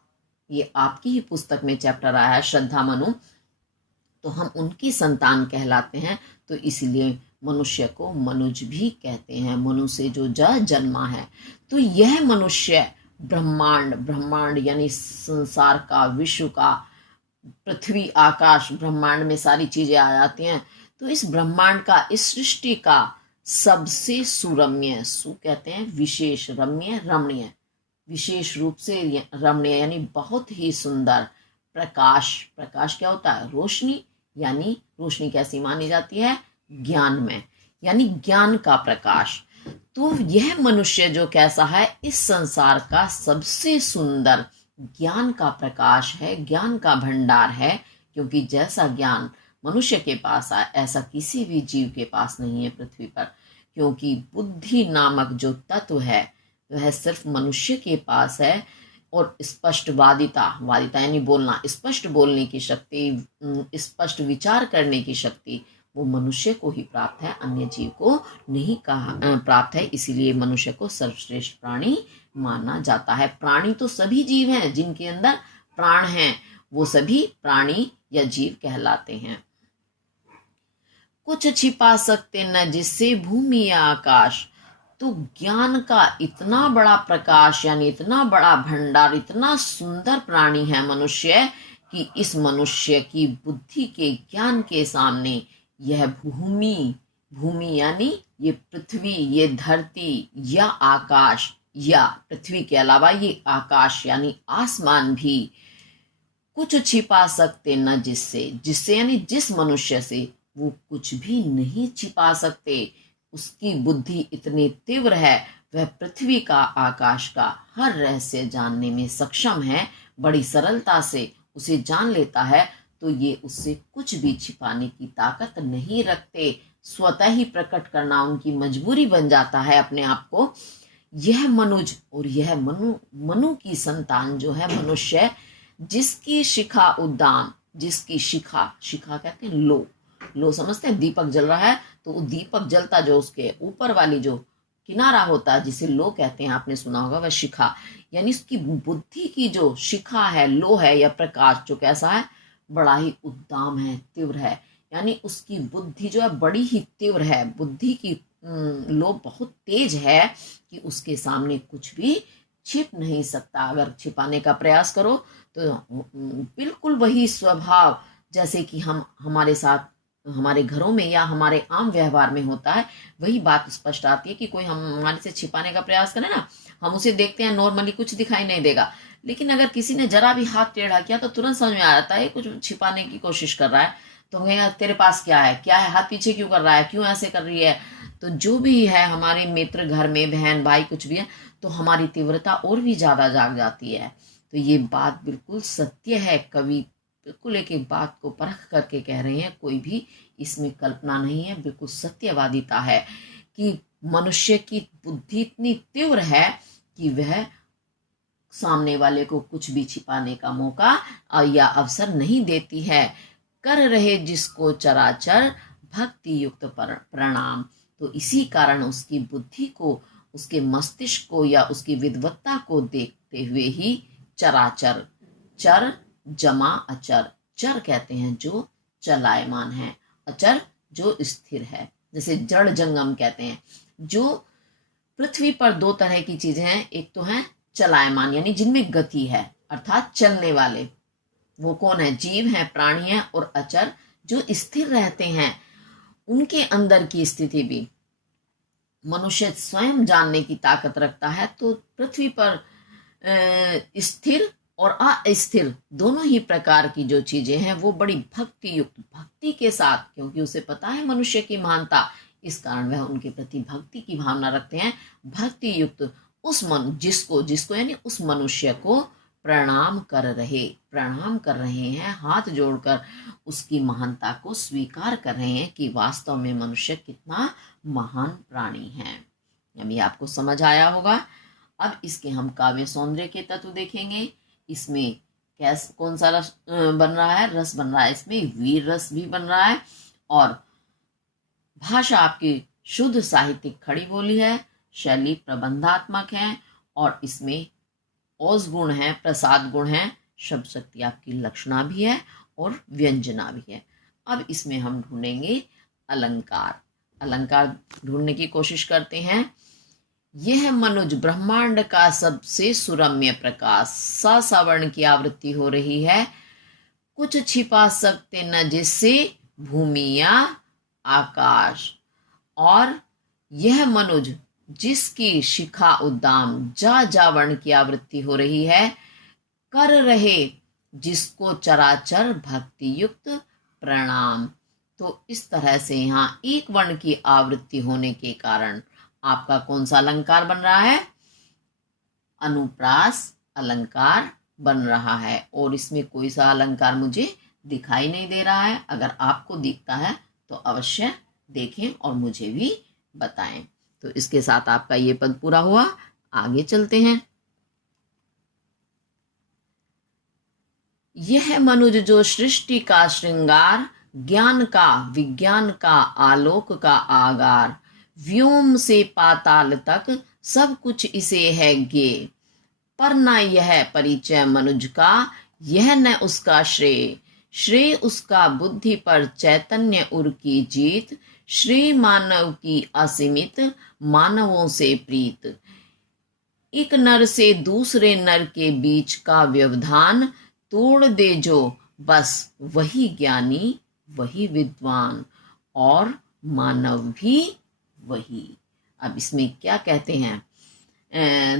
ये आपकी ही पुस्तक में चैप्टर आया है श्रद्धा मनु, तो हम उनकी संतान कहलाते हैं। तो इसलिए मनुष्य को मनुज भी कहते हैं, मनु से जो जन्मा है। तो यह मनुष्य ब्रह्मांड यानी संसार का, विश्व का, पृथ्वी, आकाश, ब्रह्मांड में सारी चीजें आ जाती हैं। तो इस ब्रह्मांड का, इस सृष्टि का सबसे सुरम्य, सु कहते हैं विशेष, रम्य रमणीय, विशेष रूप से रमणीय यानी बहुत ही सुंदर। प्रकाश क्या होता है, रोशनी, यानी रोशनी कैसी मानी जाती है, ज्ञान में, यानी ज्ञान का प्रकाश। तो यह मनुष्य जो कैसा है, इस संसार का सबसे सुंदर ज्ञान का प्रकाश है, ज्ञान का भंडार है। क्योंकि जैसा ज्ञान मनुष्य के पास है ऐसा किसी भी जीव के पास नहीं है पृथ्वी पर। क्योंकि बुद्धि नामक जो तत्व है वह सिर्फ मनुष्य के पास है। और स्पष्ट वादिता यानी बोलना, स्पष्ट बोलने की शक्ति, स्पष्ट विचार करने की शक्ति वो मनुष्य को ही प्राप्त है, अन्य जीव को नहीं प्राप्त है। इसीलिए मनुष्य को सर्वश्रेष्ठ प्राणी माना जाता है। प्राणी तो सभी जीव हैं, जिनके अंदर प्राण हैं वो सभी प्राणी या जीव कहलाते हैं। कुछ छिपा सकते न जिससे भूमि या आकाश। तो ज्ञान का इतना बड़ा प्रकाश, यानी इतना बड़ा भंडार, इतना सुंदर प्राणी है मनुष्य कि इस मनुष्य की बुद्धि के ज्ञान के सामने यह भूमि यानी ये पृथ्वी, ये धरती या आकाश, या पृथ्वी के अलावा ये आकाश यानी आसमान भी कुछ छिपा सकते न जिससे यानी जिस मनुष्य से वो कुछ भी नहीं छिपा सकते। उसकी बुद्धि इतनी तीव्र है, वह पृथ्वी का, आकाश का हर रहस्य जानने में सक्षम है, बड़ी सरलता से उसे जान लेता है। तो ये उससे कुछ भी छिपाने की ताकत नहीं रखते, स्वतः ही प्रकट करना उनकी मजबूरी बन जाता है अपने आप को। यह मनुज और यह मनु की संतान जो है मनुष्य, जिसकी शिखा उद्दाम, जिसकी शिखा कहते हैं लो समझते हैं, दीपक जल रहा है तो वो दीपक जलता जो उसके ऊपर वाली जो किनारा होता है जिसे लो कहते हैं, आपने सुना होगा, वह शिखा, यानी उसकी बुद्धि की जो शिखा है, लो है या प्रकाश जो कैसा है, बड़ा ही उद्दाम है, तीव्र है। यानी उसकी बुद्धि जो है बड़ी ही तीव्र है, बुद्धि की लो बहुत तेज है कि उसके सामने कुछ भी छिप नहीं सकता। अगर छिपाने का प्रयास करो तो बिल्कुल वही स्वभाव जैसे कि हमारे साथ, हमारे घरों में या हमारे आम व्यवहार में होता है, वही बात स्पष्ट आती है कि कोई हमारे से छिपाने का प्रयास करे ना, हम उसे देखते हैं नॉर्मली कुछ दिखाई नहीं देगा, लेकिन अगर किसी ने जरा भी हाथ टेढ़ा किया तो तुरंत समझ में आ जाता है कुछ छिपाने की कोशिश कर रहा है। तो कहेंगे तेरे पास क्या है, हाथ पीछे क्यों कर रहा है, क्यों ऐसे कर रही है। तो जो भी है हमारे मित्र, घर में बहन भाई कुछ भी है, तो हमारी तीव्रता और भी ज्यादा जाग जाती है। तो ये बात बिल्कुल सत्य है। कवि बिल्कुल एक एक बात को परख करके कह रहे हैं, कोई भी इसमें कल्पना नहीं है, बिल्कुल सत्यवादिता है कि मनुष्य की बुद्धि इतनी तीव्र है कि वह सामने वाले को कुछ भी छिपाने का मौका या अवसर नहीं देती है। कर रहे जिसको चराचर भक्ति युक्त प्रणाम। तो इसी कारण उसकी बुद्धि को, उसके मस्तिष्क को या उसकी विद्वत्ता को देखते हुए ही चराचर, चर जमा अचर, चर कहते हैं जो चलायमान है, अचर जो स्थिर है, जैसे जड़ जंगम कहते हैं। जो पृथ्वी पर दो तरह की चीजें हैं, एक तो है चलायमान यानी जिनमें गति है अर्थात चलने वाले, वो कौन है? जीव है, प्राणी है। और अचर जो स्थिर रहते हैं, उनके अंदर की स्थिति भी मनुष्य स्वयं जानने की ताकत रखता है। तो पृथ्वी पर स्थिर और अस्थिर दोनों ही प्रकार की जो चीजें हैं वो बड़ी भक्ति युक्त, भक्ति के साथ, क्योंकि उसे पता है मनुष्य की महानता, इस कारण वह उनके प्रति भक्ति की भावना रखते हैं। भक्ति युक्त उस जिसको यानी उस मनुष्य को प्रणाम कर रहे हैं, हाथ जोड़कर उसकी महानता को स्वीकार कर रहे हैं कि वास्तव में मनुष्य कितना महान प्राणी है। अभी आपको समझ आया होगा। अब इसके हम काव्य सौंदर्य के तत्व देखेंगे। इसमें कौन सा रस बन रहा है? रस बन रहा है, इसमें वीर रस भी बन रहा है। और भाषा आपकी शुद्ध साहित्यिक खड़ी बोली है, शैली प्रबंधात्मक है, और इसमें ओज गुण है, प्रसाद गुण है, शब्द शक्ति आपकी लक्षणा भी है और व्यंजना भी है। अब इसमें हम ढूंढेंगे अलंकार ढूंढने की कोशिश करते हैं। यह मनुज ब्रह्मांड का सबसे सुरम्य प्रकाश, सवर्ण की आवृत्ति हो रही है। कुछ छिपा सकते न जिससे भूमि या आकाश। और यह मनुज जिसकी शिखा उद्दाम, जा वर्ण की आवृत्ति हो रही है। कर रहे जिसको चराचर भक्ति युक्त प्रणाम। तो इस तरह से यहाँ एक वर्ण की आवृत्ति होने के कारण आपका कौन सा अलंकार बन रहा है? अनुप्रास अलंकार बन रहा है। और इसमें कोई सा अलंकार मुझे दिखाई नहीं दे रहा है। अगर आपको दिखता है तो अवश्य देखें और मुझे भी बताएं। तो इसके साथ आपका ये पद पूरा हुआ। आगे चलते हैं। यह मनुज जो सृष्टि का श्रृंगार, ज्ञान का विज्ञान का आलोक का आगार, व्योम से पाताल तक सब कुछ इसे है गे। पर न यह परिचय मनुज का, यह न उसका श्रेय उसका बुद्धि पर चैतन्य उर की जीत। श्री मानव की असीमित, मानवों से प्रीत। एक नर से दूसरे नर के बीच का व्यवधान, तोड़ दे जो बस वही ज्ञानी वही विद्वान, और मानव भी वही। अब इसमें क्या कहते हैं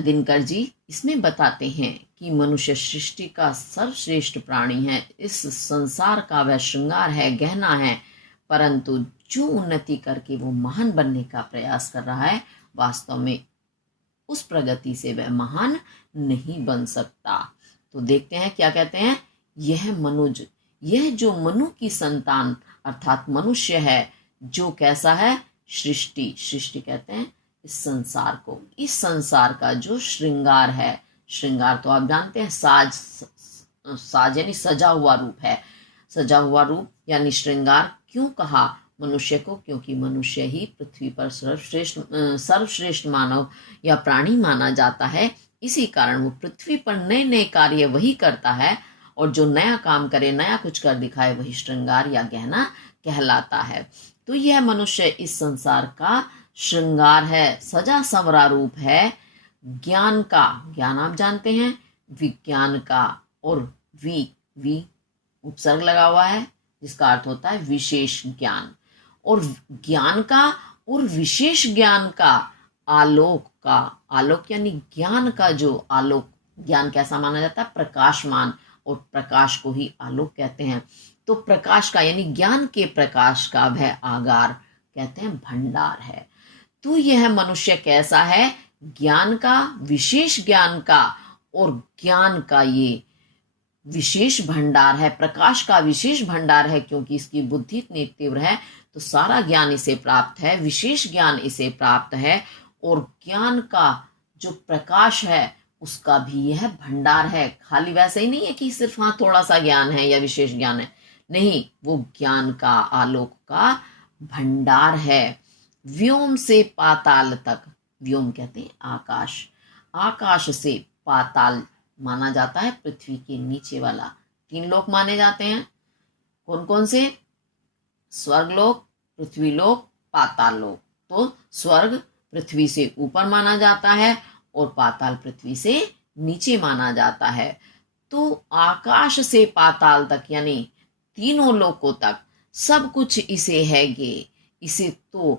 दिनकर जी? इसमें बताते हैं कि मनुष्य सृष्टि का सर्वश्रेष्ठ प्राणी है। इस संसार का वह श्रृंगार है, गहना है, परंतु जो उन्नति करके वो महान बनने का प्रयास कर रहा है, वास्तव में उस प्रगति से वह महान नहीं बन सकता। तो देखते हैं क्या कहते हैं। यह मनुज, यह जो मनु की संतान अर्थात मनुष्य है, जो कैसा है? सृष्टि कहते हैं इस संसार को, इस संसार का जो श्रृंगार है। श्रृंगार तो आप जानते हैं साज यानी सजा हुआ रूप है। सजा हुआ रूप यानी श्रृंगार। क्यों कहा मनुष्य को? क्योंकि मनुष्य ही पृथ्वी पर सर्वश्रेष्ठ मानव या प्राणी माना जाता है। इसी कारण वो पृथ्वी पर नए नए कार्य वही करता है, और जो नया काम करे, नया कुछ कर दिखाए, वही श्रृंगार या गहना कहलाता है। तो यह मनुष्य इस संसार का श्रृंगार है, सजा संवरा रूप है। ज्ञान का, ज्ञान आप जानते हैं, विज्ञान का, और वी उपसर्ग लगा हुआ है जिसका अर्थ होता है विशेष ज्ञान। और ज्ञान का और विशेष ज्ञान का, आलोक का, आलोक यानी ज्ञान का जो आलोक, ज्ञान कैसा माना जाता है? प्रकाशमान, और प्रकाश को ही आलोक कहते हैं। तो प्रकाश का यानी ज्ञान के प्रकाश का वह आगार कहते हैं भंडार है। तो यह मनुष्य कैसा है? ज्ञान का, विशेष ज्ञान का और ज्ञान का ये विशेष भंडार है, प्रकाश का विशेष भंडार है, क्योंकि इसकी बुद्धि इतनी तीव्र है तो सारा ज्ञान इसे प्राप्त है, विशेष ज्ञान इसे प्राप्त है। और ज्ञान का जो प्रकाश है उसका भी यह भंडार है। खाली वैसे ही नहीं है कि सिर्फ हाँ थोड़ा सा ज्ञान है या विशेष ज्ञान है, नहीं, वो ज्ञान का, आलोक का भंडार है। व्योम से पाताल तक, व्योम कहते हैं आकाश, आकाश से पाताल माना जाता है पृथ्वी के नीचे वाला। 3 लोक माने जाते हैं, कौन कौन से? स्वर्गलोक, पृथ्वीलोक, पाताल लोक। तो स्वर्ग पृथ्वी से ऊपर माना जाता है और पाताल पृथ्वी से नीचे माना जाता है। तो आकाश से पाताल तक यानी तीनों लोकों तक सब कुछ इसे है गे, इसे तो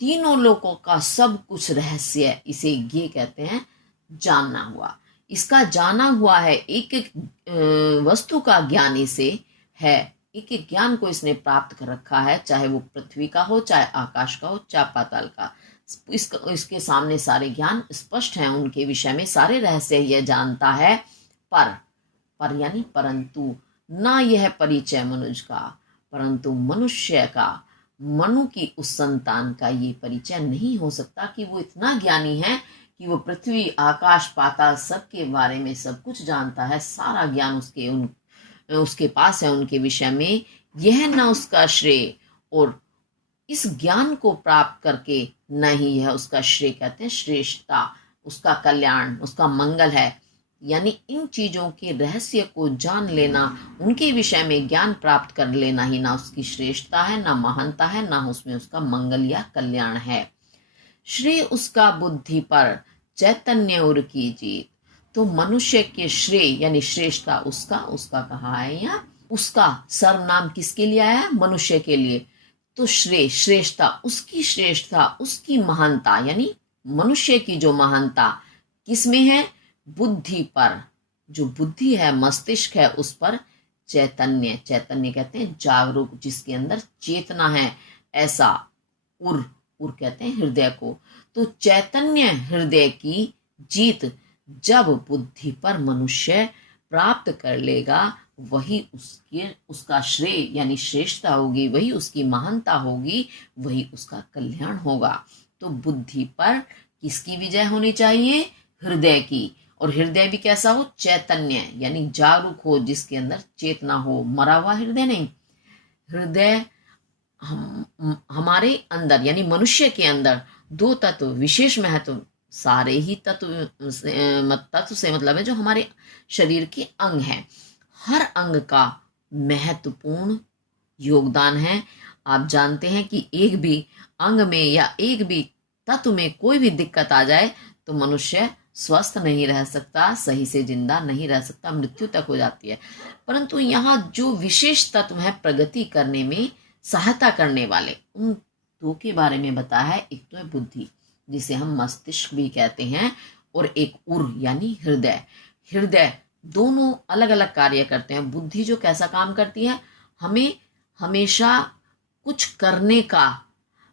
तीनों लोकों का सब कुछ रहस्य इसे ये कहते हैं जानना हुआ। इसका जाना हुआ है, एक एक वस्तु का ज्ञान इसे है, एक एक ज्ञान को इसने प्राप्त कर रखा है, चाहे वो पृथ्वी का हो, चाहे आकाश का हो, चाहे पाताल का। इसके सामने सारे ज्ञान स्पष्ट हैं, उनके विषय में सारे रहस्य यह जानता है। पर यानी परंतु ना यह परिचय मनुज का, परंतु मनुष्य का, मनु की उस संतान का ये परिचय नहीं हो सकता कि वो इतना ज्ञानी है कि वो पृथ्वी, आकाश, पाताल सबके बारे में सब कुछ जानता है, सारा ज्ञान उसके पास है उनके विषय में। यह न उसका श्रेय, और इस ज्ञान को प्राप्त करके न ही यह उसका श्रेय, कहते हैं श्रेष्ठता, उसका कल्याण, उसका मंगल है। यानी इन चीजों के रहस्य को जान लेना, उनके विषय में ज्ञान प्राप्त कर लेना ही ना उसकी श्रेष्ठता है, ना महानता है, ना उसमें उसका मंगल या कल्याण है। श्रेय उसका बुद्धि पर, चैतन्य उर की जीत। तो मनुष्य के श्रेय यानी श्रेष्ठता उसका कहा है यहाँ, उसका सर्वनाम किसके लिए आया? मनुष्य के लिए। तो श्रेय, श्रेष्ठता, उसकी श्रेष्ठता, उसकी महानता, यानी मनुष्य की जो महानता किस में है? बुद्धि पर। जो बुद्धि है, मस्तिष्क है, उस पर चैतन्य, चैतन्य कहते हैं जागरूक, जिसके अंदर चेतना है, ऐसा। उर कहते हैं हृदय को। तो चैतन्य हृदय की जीत जब बुद्धि पर मनुष्य प्राप्त कर लेगा, वही उसका श्रेय यानी श्रेष्ठता होगी, वही उसकी महानता होगी, वही उसका कल्याण होगा। तो बुद्धि पर किसकी विजय होनी चाहिए? हृदय की। और हृदय भी कैसा हो? चैतन्य यानी जागरूक हो, जिसके अंदर चेतना हो, मरा हुआ हृदय नहीं। हृदय हमारे अंदर यानी मनुष्य के अंदर 2 तत्व विशेष महत्व, सारे ही तत्व से मतलब है जो हमारे शरीर के अंग हैं, हर अंग का महत्वपूर्ण योगदान है। आप जानते हैं कि एक भी अंग में या एक भी तत्व में कोई भी दिक्कत आ जाए तो मनुष्य स्वस्थ नहीं रह सकता, सही से जिंदा नहीं रह सकता, मृत्यु तक हो जाती है। परंतु यहाँ जो विशेष तत्व है प्रगति करने में सहायता करने वाले, उन 2 के बारे में बताया है। एक तो है बुद्धि, जिसे हम मस्तिष्क भी कहते हैं, और एक उर यानी हृदय। हृदय दोनों अलग अलग कार्य करते हैं। बुद्धि जो कैसा काम करती है, हमें हमेशा कुछ करने का,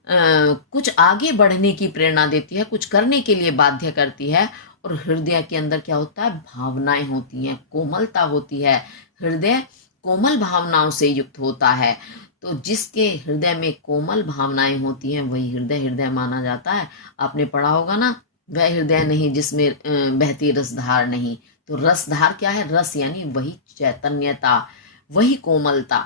कुछ आगे बढ़ने की प्रेरणा देती है, कुछ करने के लिए बाध्य करती है। और हृदय के अंदर क्या होता है? भावनाएं होती हैं, कोमलता होती है। हृदय कोमल भावनाओं से युक्त होता है। तो जिसके हृदय में कोमल भावनाएं होती हैं वही हृदय माना जाता है। आपने पढ़ा होगा ना, वह हृदय नहीं जिसमें बहती रसधार नहीं। तो रसधार क्या है? रस यानी वही चैतन्यता, वही कोमलता।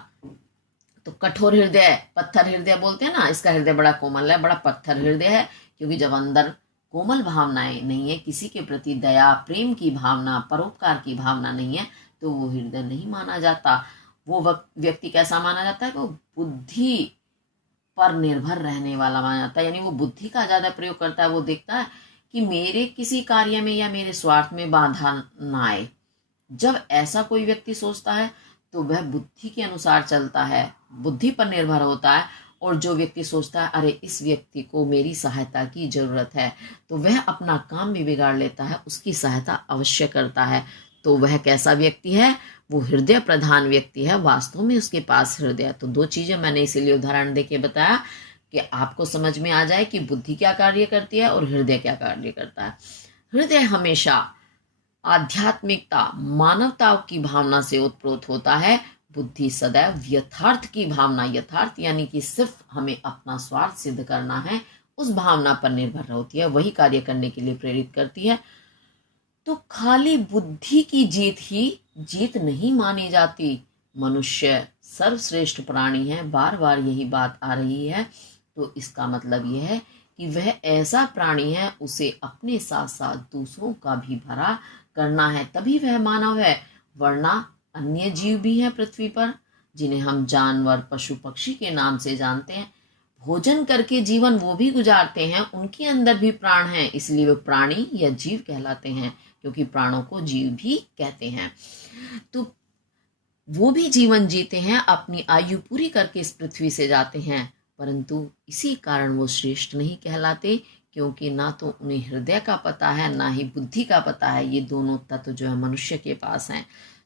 तो कठोर हृदय, पत्थर हृदय बोलते हैं ना, इसका हृदय बड़ा कोमल है, बड़ा पत्थर हृदय है, क्योंकि जब अंदर कोमल भावनाएं नहीं है, किसी के प्रति दया, प्रेम की भावना, परोपकार की भावना नहीं है, तो वो हृदय नहीं माना जाता। वो व्यक्ति कैसा माना जाता है? वो बुद्धि पर निर्भर रहने वाला माना जाता है। यानी वो बुद्धि का ज्यादा प्रयोग करता है। वो देखता है कि मेरे किसी कार्य में या मेरे स्वार्थ में बाधा ना आए। जब ऐसा कोई व्यक्ति सोचता है तो वह बुद्धि के अनुसार चलता है, बुद्धि पर निर्भर होता है। और जो व्यक्ति सोचता है अरे इस व्यक्ति को मेरी सहायता की जरूरत है, तो वह अपना काम भी बिगाड़ लेता है, उसकी सहायता अवश्य करता है। तो वह कैसा व्यक्ति है? वो हृदय प्रधान व्यक्ति है। वास्तव में उसके पास हृदय। तो 2 चीजें मैंने इसीलिए उदाहरण देके बताया कि आपको समझ में आ जाए कि बुद्धि क्या कार्य करती है और हृदय क्या कार्य करता है। हृदय हमेशा आध्यात्मिकता मानवता की भावना से उत्प्रोत होता है। बुद्धि सदैव यथार्थ की भावना, यथार्थ यानी कि सिर्फ हमें अपना स्वार्थ सिद्ध करना है, उस भावना पर निर्भर होती है, वही कार्य करने के लिए प्रेरित करती है। तो खाली बुद्धि की जीत ही जीत नहीं मानी जाती। मनुष्य सर्वश्रेष्ठ प्राणी है, बार बार यही बात आ रही है। तो इसका मतलब यह है कि वह ऐसा प्राणी है, उसे अपने साथ साथ दूसरों का भी भला करना है, तभी वह मानव है। वरना अन्य जीव भी हैं पृथ्वी पर, जिन्हें हम जानवर, पशु पक्षी के नाम से जानते हैं। भोजन करके जीवन वो भी गुजारते हैं, उनके अंदर भी प्राण हैं, इसलिए वे प्राणी या जीव कहलाते हैं, क्योंकि प्राणों को जीव भी कहते हैं। तो वो भी जीवन जीते हैं, अपनी आयु पूरी करके इस पृथ्वी से जाते हैं, परंतु इसी कारण वो श्रेष्ठ नहीं कहलाते, क्योंकि ना तो उन्हें हृदय का पता है, ना ही बुद्धि का पता है। ये दोनों तत्व जो है मनुष्य के पास हैं।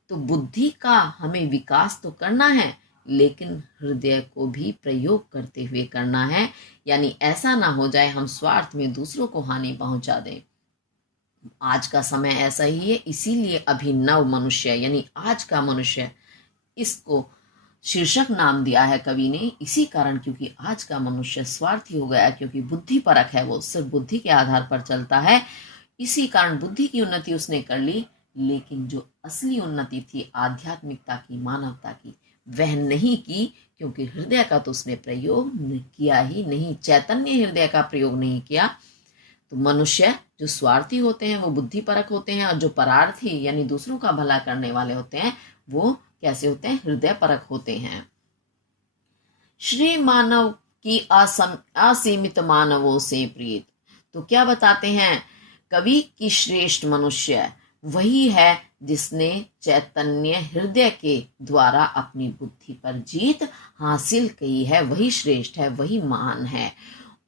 तो बुद्धि का हमें विकास तो करना है, लेकिन हृदय को भी प्रयोग करते हुए करना है। यानी ऐसा ना हो जाए हम स्वार्थ में दूसरों को हानि पहुंचा दें। आज का समय ऐसा ही है, इसीलिए अभिनव मनुष्य यानी आज का मनुष्य, इसको शीर्षक नाम दिया है कवि ने, इसी कारण क्योंकि आज का मनुष्य स्वार्थी हो गया, क्योंकि बुद्धि परक है, वो सिर्फ बुद्धि के आधार पर चलता है। इसी कारण बुद्धि की उन्नति उसने कर ली, लेकिन जो असली उन्नति थी आध्यात्मिकता की, मानवता की, वह नहीं की, क्योंकि हृदय का तो उसने प्रयोग किया ही नहीं, चैतन्य हृदय का प्रयोग नहीं किया। तो मनुष्य जो स्वार्थी होते हैं वो बुद्धि परक होते हैं, और जो परार्थी यानी दूसरों का भला करने वाले होते हैं वो कैसे होते हैं? हृदय परक होते हैं। श्री मानव की असीमित मानवों से प्रीत। तो क्या बताते हैं कवि की? श्रेष्ठ मनुष्य वही है जिसने चैतन्य हृदय के द्वारा अपनी बुद्धि पर जीत हासिल की है, वही श्रेष्ठ है, वही महान है।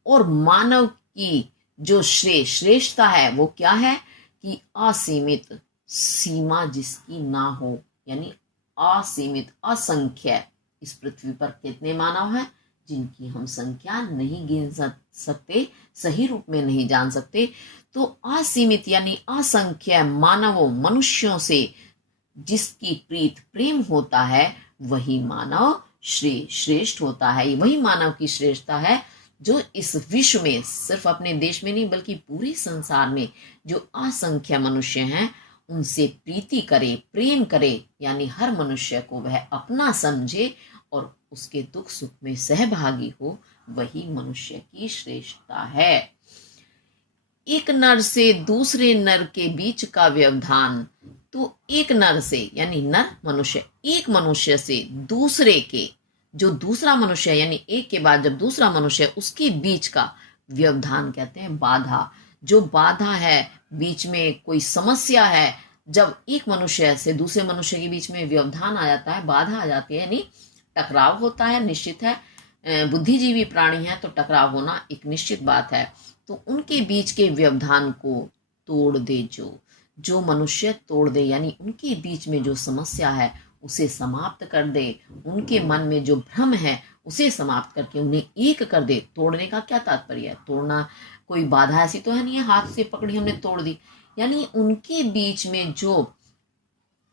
और मानव की जो श्रेष्ठता है वो क्या है कि असीमित, सीमा जिसकी ना हो, यानी असीमित, असंख्य। इस पृथ्वी पर कितने मानव हैं जिनकी हम संख्या नहीं गिन सकते, सही रूप में नहीं जान सकते। तो असीमित यानी असंख्य मानवों, मनुष्यों से जिसकी प्रीत प्रेम होता है, वही मानव श्रेष्ठ होता है। वही मानव की श्रेष्ठता है जो इस विश्व में, सिर्फ अपने देश में नहीं बल्कि पूरे संसार में जो असंख्य मनुष्य हैं उनसे प्रीति करे, प्रेम करे, यानी हर मनुष्य को वह अपना समझे और उसके दुख सुख में सहभागी हो, वही मनुष्य की श्रेष्ठता है। एक नर से दूसरे नर के बीच का व्यवधान। तो एक नर से यानी नर मनुष्य, एक मनुष्य से दूसरे के, जो दूसरा मनुष्य यानी एक के बाद जब दूसरा मनुष्य, उसके बीच का व्यवधान कहते हैं बाधा। जो बाधा है, बीच में कोई समस्या है, जब एक मनुष्य से दूसरे मनुष्य के बीच में व्यवधान आ जाता है, बाधा आ जाती है, यानी टकराव होता है, निश्चित है। बुद्धिजीवी प्राणी है तो टकराव होना एक निश्चित बात है। तो उनके बीच के व्यवधान को तोड़ दे, जो मनुष्य तोड़ दे, यानी उनके बीच में जो समस्या है उसे समाप्त कर दे, उनके मन में जो भ्रम है उसे समाप्त करके उन्हें एक कर दे। तोड़ने का क्या तात्पर्य है? तोड़ना कोई बाधा ऐसी तो है नहीं है, हाथ से पकड़ी हमने तोड़ दी, यानी उनके बीच में जो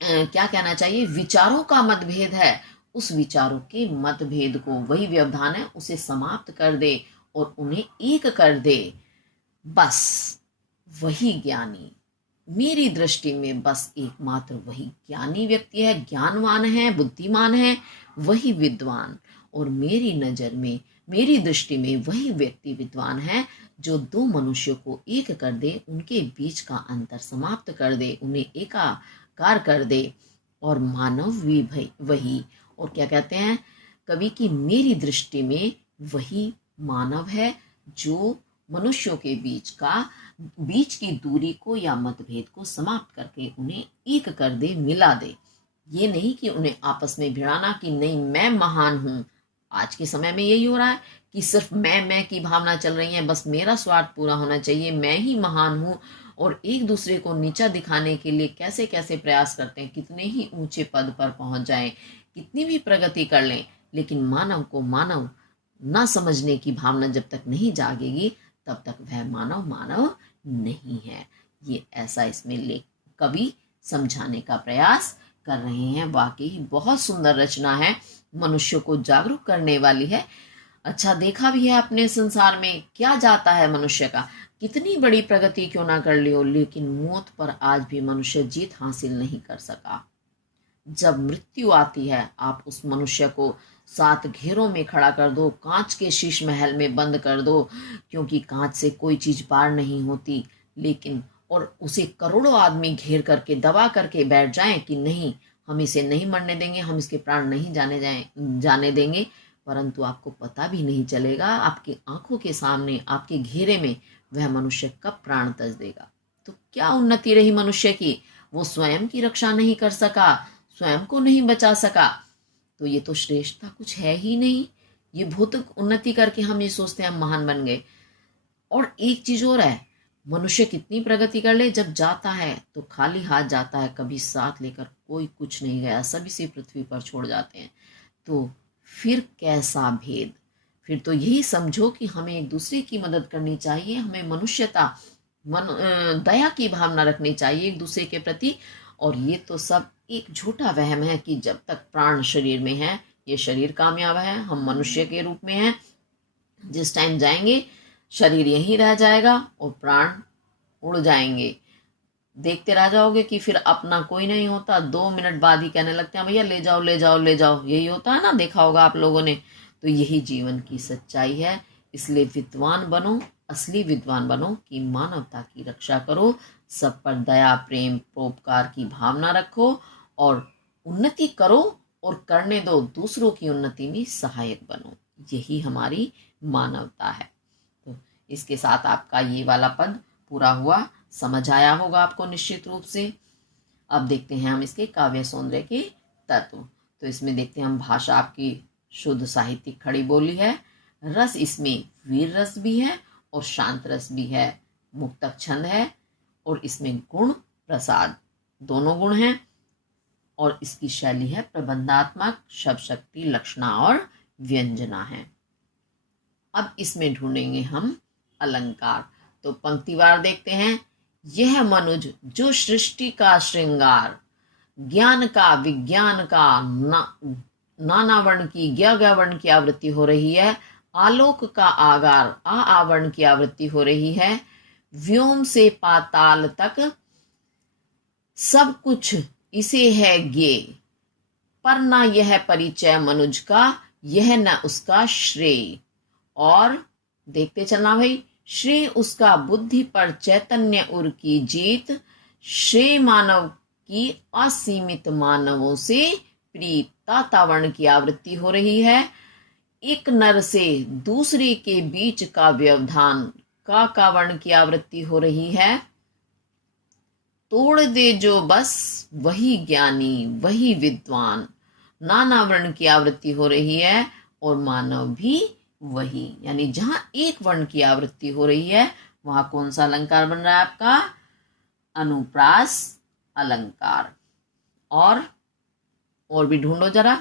क्या कहना चाहिए, विचारों का मतभेद है, उस विचारों के मतभेद को, वही व्यवधान है, उसे समाप्त कर दे और उन्हें एक कर दे। बस वही ज्ञानी, मेरी दृष्टि में बस एकमात्र वही ज्ञानी व्यक्ति है, ज्ञानवान है, बुद्धिमान है, वही विद्वान। और मेरी नजर में, मेरी दृष्टि में वही व्यक्ति विद्वान है जो दो मनुष्यों को एक कर दे, उनके बीच का अंतर समाप्त कर दे, उन्हें एकाकार कर दे। और मानव भी वही, और क्या कहते हैं कवि की, मेरी दृष्टि में वही मानव है जो मनुष्यों के बीच की दूरी को या मतभेद को समाप्त करके उन्हें एक कर दे, मिला दे। ये नहीं कि उन्हें आपस में भिड़ाना कि नहीं मैं महान हूं। आज के समय में यही हो रहा है कि सिर्फ मैं की भावना चल रही है, बस मेरा स्वार्थ पूरा होना चाहिए, मैं ही महान हूं। और एक दूसरे को नीचा दिखाने के लिए कैसे कैसे प्रयास करते हैं, कितने ही ऊंचे पद पर पहुंच जाएं, कितनी भी प्रगति कर लें, लेकिन मानव को मानव न समझने की भावना जब तक नहीं जागेगी तब तक वह मानव नहीं है। ये ऐसा इसमें कवि समझाने का प्रयास कर रहे हैं। वाकई बहुत सुंदर रचना है, मनुष्य को जागरूक करने वाली है। अच्छा, देखा भी है अपने संसार में क्या जाता है मनुष्य का, कितनी बड़ी प्रगति क्यों ना कर ली हो, लेकिन मौत पर आज भी मनुष्य जीत हासिल नहीं कर सका। जब मृत्यु आती है, आप उस मनुष्य को 7 घेरों में खड़ा कर दो, कांच के शीश महल में बंद कर दो, क्योंकि कांच से कोई चीज पार नहीं होती, लेकिन और उसे करोड़ों आदमी घेर करके दबा करके बैठ जाएं कि नहीं, हम इसे नहीं मरने देंगे, हम इसके प्राण नहीं जाने देंगे, परंतु आपको पता भी नहीं चलेगा, आपकी आंखों के सामने, आपके घेरे में वह मनुष्य कब प्राण त्याज देगा। तो क्या उन्नति रही मनुष्य की, वो स्वयं की रक्षा नहीं कर सका, स्वयं को नहीं बचा सका, तो ये तो श्रेष्ठता कुछ है ही नहीं। ये भौतिक उन्नति करके हम ये सोचते हैं हम महान बन गए। और एक चीज और है, मनुष्य कितनी प्रगति कर ले, जब जाता है तो खाली हाथ जाता है, कभी साथ लेकर कोई कुछ नहीं गया, सभी से पृथ्वी पर छोड़ जाते हैं। तो फिर कैसा भेद, फिर तो यही समझो कि हमें एक दूसरे की मदद करनी चाहिए, हमें मनुष्यता दया की भावना रखनी चाहिए एक दूसरे के प्रति। और ये तो सब एक झूठा वहम है कि जब तक प्राण शरीर में है, ये शरीर कामयाब है, हम मनुष्य के रूप में हैं, जिस टाइम जाएंगे शरीर यहीं रह जाएगा और प्राण उड़ जाएंगे। देखते रह जाओगे कि फिर अपना कोई नहीं होता, 2 मिनट बाद ही कहने लगते हैं भैया ले जाओ ले जाओ ले जाओ, यही होता है ना, देखा होगा आप लोगों ने। तो यही जीवन की सच्चाई है। इसलिए विद्वान बनो, असली विद्वान बनो कि मानवता की रक्षा करो, सब पर दया प्रेम परोपकार की भावना रखो और उन्नति करो और करने दो, दूसरों की उन्नति में सहायक बनो। यही हमारी मानवता है। तो इसके साथ आपका ये वाला पद पूरा हुआ, समझ आया होगा आपको निश्चित रूप से। अब देखते हैं हम इसके काव्य सौंदर्य के तत्व। तो इसमें देखते हैं हम, भाषा आपकी शुद्ध साहित्यिक खड़ी बोली है, रस इसमें वीर रस भी है और शांत रस भी है, मुक्तक छंद है और इसमें गुण प्रसाद दोनों गुण हैं और इसकी शैली है प्रबंधात्मक, शब्द शक्ति, लक्षणा और व्यंजना है। अब इसमें ढूंढेंगे हम अलंकार। तो पंक्तिवार देखते हैं, यह मनुज जो सृष्टि का श्रृंगार, ज्ञान का विज्ञान का नाना वर्ण की ज्ञा वर्ण की आवृत्ति हो रही है, आलोक का आगार आवर्ण की आवृत्ति हो रही है, व्योम से पाताल तक सब कुछ इसे है ज्ञेय, पर ना यह परिचय मनुज का, यह न उसका श्रेय। और देखते चलना भाई, श्रेय उसका बुद्धि पर चैतन्य उर की जीत, श्रेय मानव की असीमित मानवों से प्रीत, तावर्ण की आवृत्ति हो रही है, एक नर से दूसरे के बीच का व्यवधान, का वर्ण की आवृत्ति हो रही है, तोड़ दे जो बस वही ज्ञानी वही विद्वान, नाना वर्ण की आवृत्ति हो रही है और मानव भी वही। यानी जहां एक वर्ण की आवृत्ति हो रही है वहां कौन सा अलंकार बन रहा है आपका, अनुप्रास अलंकार। और भी ढूंढो जरा,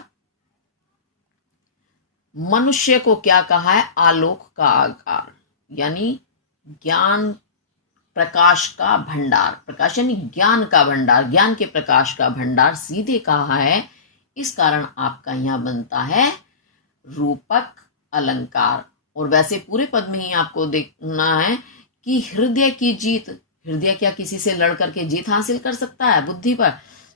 मनुष्य को क्या कहा है, आलोक का आकार, यानी ज्ञान प्रकाश का भंडार, प्रकाश यानी ज्ञान का भंडार, ज्ञान के प्रकाश का भंडार सीधे कहा है। इस कारण आपका यहां बनता है रूपक अलंकार। और वैसे पूरे पद में ही आपको देखना है कि हृदय की जीत, हृदय क्या किसी से लड़ करके जीत हासिल कर सकता है बुद्धि पर,